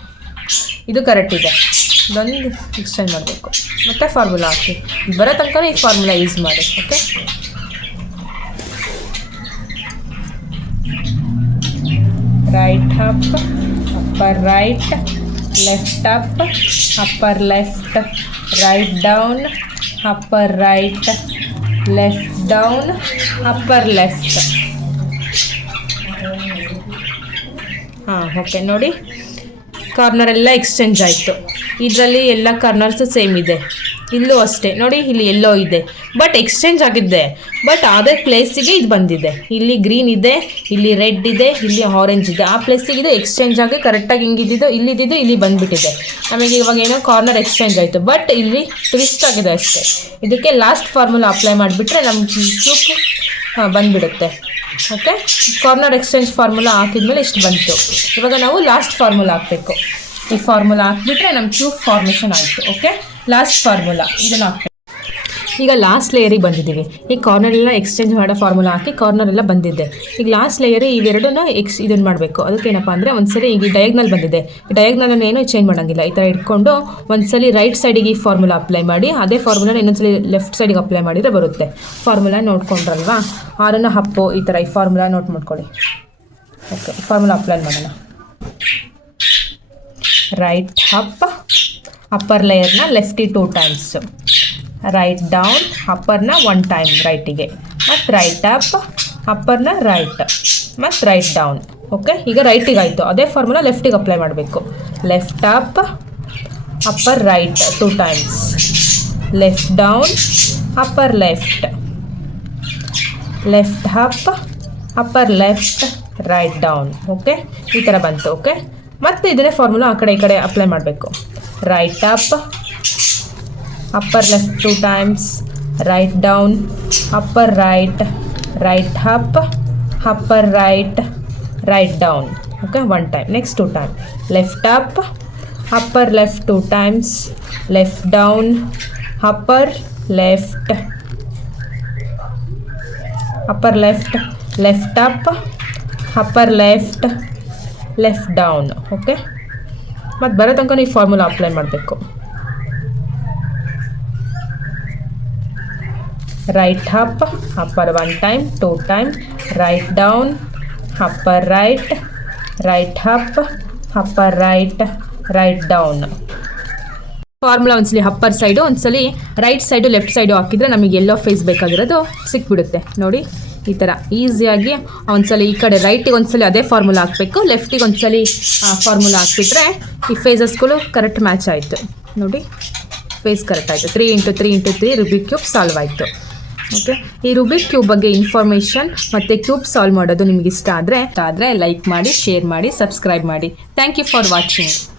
ಇದು ಕರೆಕ್ಟ್ ಇದೆ. ಇದೊಂದು ಎಕ್ಸ್ಚೇಂಜ್ ಮಾಡಬೇಕು. ಮತ್ತು ಫಾರ್ಮುಲಾ ಹಾಕಿ. ಬರೋ ತನಕ ಈ ಫಾರ್ಮುಲಾ ಯೂಸ್ ಮಾಡಿ okay right up upper right left up upper left right down upper right left down upper left ಹಾಂ ಓಕೆ ನೋಡಿ. ಕಾರ್ನರ್ ಎಲ್ಲ ಎಕ್ಸ್ಚೇಂಜ್ ಆಯಿತು. ಇದರಲ್ಲಿ ಎಲ್ಲ ಕಾರ್ನರ್ಸು ಸೇಮ್ ಇದೆ. ಇಲ್ಲೂ ಅಷ್ಟೇ. ನೋಡಿ, ಇಲ್ಲಿ ಎಲ್ಲೋ ಇದೆ. ಬಟ್ ಎಕ್ಸ್ಚೇಂಜ್ ಆಗಿದೆ ಬಟ್ ಅದೇ ಪ್ಲೇಸಿಗೆ ಇದು ಬಂದಿದೆ. ಇಲ್ಲಿ ಗ್ರೀನ್ ಇದೆ, ಇಲ್ಲಿ ರೆಡ್ ಇದೆ, ಇಲ್ಲಿ ಆರೆಂಜ್ ಇದೆ. ಆ ಪ್ಲೇಸಿಗೆ ಇದು ಎಕ್ಸ್ಚೇಂಜ್ ಆಗಿ ಕರೆಕ್ಟಾಗಿ ಹಿಂಗಿದ್ದು ಇಲ್ಲಿದ್ದಿದ್ದು ಇಲ್ಲಿ ಬಂದುಬಿಟ್ಟಿದೆ. ನಮಗೆ ಇವಾಗ ಏನೋ ಕಾರ್ನರ್ ಎಕ್ಸ್ಚೇಂಜ್ ಆಯಿತು. ಬಟ್ ಇಲ್ಲಿ ಟ್ವಿಸ್ಟ್ ಆಗಿದೆ ಅಷ್ಟೇ. ಇದಕ್ಕೆ ಲಾಸ್ಟ್ ಫಾರ್ಮುಲಾ ಅಪ್ಲೈ ಮಾಡಿಬಿಟ್ರೆ ನಮ್ಮ ಹಾಂ, ಬಂದುಬಿಡುತ್ತೆ. ಓಕೆ ಕಾರ್ನರ್ ಎಕ್ಸ್ಚೇಂಜ್ ಫಾರ್ಮುಲಾ ಹಾಕಿದ್ಮೇಲೆ ಇಷ್ಟು ಬಂತು. ಇವಾಗ ನಾವು ಲಾಸ್ಟ್ ಫಾರ್ಮುಲಾ ಹಾಕಬೇಕು. ಈ ಫಾರ್ಮುಲಾ ಹಾಕಿಬಿಟ್ರೆ ನಮ್ಮ ಕ್ಯೂಬ್ ಫಾರ್ಮೇಷನ್ ಆಯಿತು ಓಕೆ ಲಾಸ್ಟ್ ಫಾರ್ಮುಲಾ ಇದನ್ನು ಹಾಕ್ಬೇಕು. ಈಗ ಲಾಸ್ಟ್ ಲೇಯರಿಗೆ ಬಂದಿದ್ದೀವಿ. ಈ ಕಾರ್ನರ್ ಎಲ್ಲ ಎಕ್ಸ್ಚೇಂಜ್ ಮಾಡೋ ಫಾರ್ಮುಲಾ ಹಾಕಿ ಕಾರ್ನರ್ ಎಲ್ಲ ಬಂದಿದೆ. ಈಗ ಲಾಸ್ಟ್ ಲೇಯರ್ ಇವೆರಡನ್ನ ಎಕ್ಸ್ ಇದನ್ನು ಮಾಡಬೇಕು. ಅದಕ್ಕೇನಪ್ಪ ಅಂದರೆ ಒಂದ್ಸರಿ ಈಗ ಡಯಾಗ್ನಲ್ ಬಂದಿದೆ. ಡಯಾಗ್ನಲನ್ನು ಏನೂ ಚೇಂಜ್ ಮಾಡೋಂಗಿಲ್ಲ. ಈ ಥರ ಇಟ್ಕೊಂಡು ಒಂದ್ಸಲಿ ರೈಟ್ ಸೈಡಿಗೆ ಈ ಫಾರ್ಮುಲಾ ಅಪ್ಲೈ ಮಾಡಿ, ಅದೇ ಫಾರ್ಮುಲಾನ ಇನ್ನೊಂದ್ಸಲಿ ಲೆಫ್ಟ್ ಸೈಡಿಗೆ ಅಪ್ಲೈ ಮಾಡಿದರೆ ಬರುತ್ತೆ. ಫಾರ್ಮುಲಾ ನೋಡ್ಕೊಂಡ್ರಲ್ವಾ? ಆರನ್ನು ಹಪ್ಪು, ಈ ಥರ ಈ ಫಾರ್ಮುಲಾ ನೋಟ್ ಮಾಡ್ಕೊಳ್ಳಿ. ಓಕೆ ಫಾರ್ಮುಲಾ ಅಪ್ಲೈ ಮಾಡೋಣ. ರೈಟ್ ಹಪ್ ಅಪ್ಪರ್ ಲೇಯರ್ನ ಲೆಫ್ಟಿ ಟೂ ಟೈಮ್ಸ್ ರೈಟ್ ಡೌನ್ ಅಪ್ಪರ್ನ ಒನ್ ಟೈಮ್ ರೈಟಿಗೆ ಮತ್ತು ರೈಟ್ ಅಪ್ ಅಪ್ಪರ್ನ ರೈಟ್ ಮತ್ತು ರೈಟ್ ಡೌನ್ ಓಕೆ ಈಗ ರೈಟಿಗೆ ಆಯಿತು. ಅದೇ ಫಾರ್ಮುಲಾ ಲೆಫ್ಟಿಗೆ ಅಪ್ಲೈ ಮಾಡಬೇಕು. Left up upper right two times left down upper left left up upper left right down okay ಈ ಥರ ಬಂತು. ಓಕೆ ಮತ್ತು ಇದನ್ನೇ ಫಾರ್ಮುಲಾ ಆ ಕಡೆ ಈ ಕಡೆ ಅಪ್ಲೈ ಮಾಡಬೇಕು. Right up upper left two times right down upper right right up upper right right down okay one time next two time left up upper left two times left down upper left upper left left up upper left left down okay ಮತ್ತು ಬರೋ ತನಕ ನೀವು formula apply ಮಾಡಬೇಕು. Right up upper one time two time right down upper right right up upper right right down formula ಒಂದ್ಸಲಿ upper side ಒಂದ್ಸಲಿ right side left side ಹಾಕಿದರೆ ನಮಗೆ ಎಲ್ಲೋ face ಬೇಕಾಗಿರೋದು ಸಿಕ್ಬಿಡುತ್ತೆ. ನೋಡಿ, ಈ ಥರ ಈಸಿಯಾಗಿ ಒಂದ್ಸಲ ಈ ಕಡೆ ರೈಟಿಗೆ ಒಂದ್ಸಲಿ ಅದೇ ಫಾರ್ಮುಲಾ ಹಾಕಬೇಕು. ಲೆಫ್ಟಿಗೆ ಒಂದ್ಸಲಿ ಫಾರ್ಮುಲಾ ಹಾಕ್ಬಿಟ್ರೆ ಈ ಫೇಸಸ್ಗಳು ಕರೆಕ್ಟ್ ಮ್ಯಾಚ್ ಆಯಿತು. ನೋಡಿ ಫೇಸ್ ಕರೆಕ್ಟ್ ಆಯಿತು. Three into three into three Rubik cube solve ಆಯಿತು. ಓಕೆ ಈ ರುಬಿಕ್ ಕ್ಯೂಬ್ ಬಗ್ಗೆ ಇನ್ಫಾರ್ಮೇಷನ್ ಮತ್ತು ಕ್ಯೂಬ್ ಸಾಲ್ವ್ ಮಾಡೋದು ನಿಮ್ಗೆ ಇಷ್ಟ ಆದರೆ ಆದರೆ ಲೈಕ್ ಮಾಡಿ ಶೇರ್ ಮಾಡಿ ಸಬ್ಸ್ಕ್ರೈಬ್ ಮಾಡಿ. Thank you for watching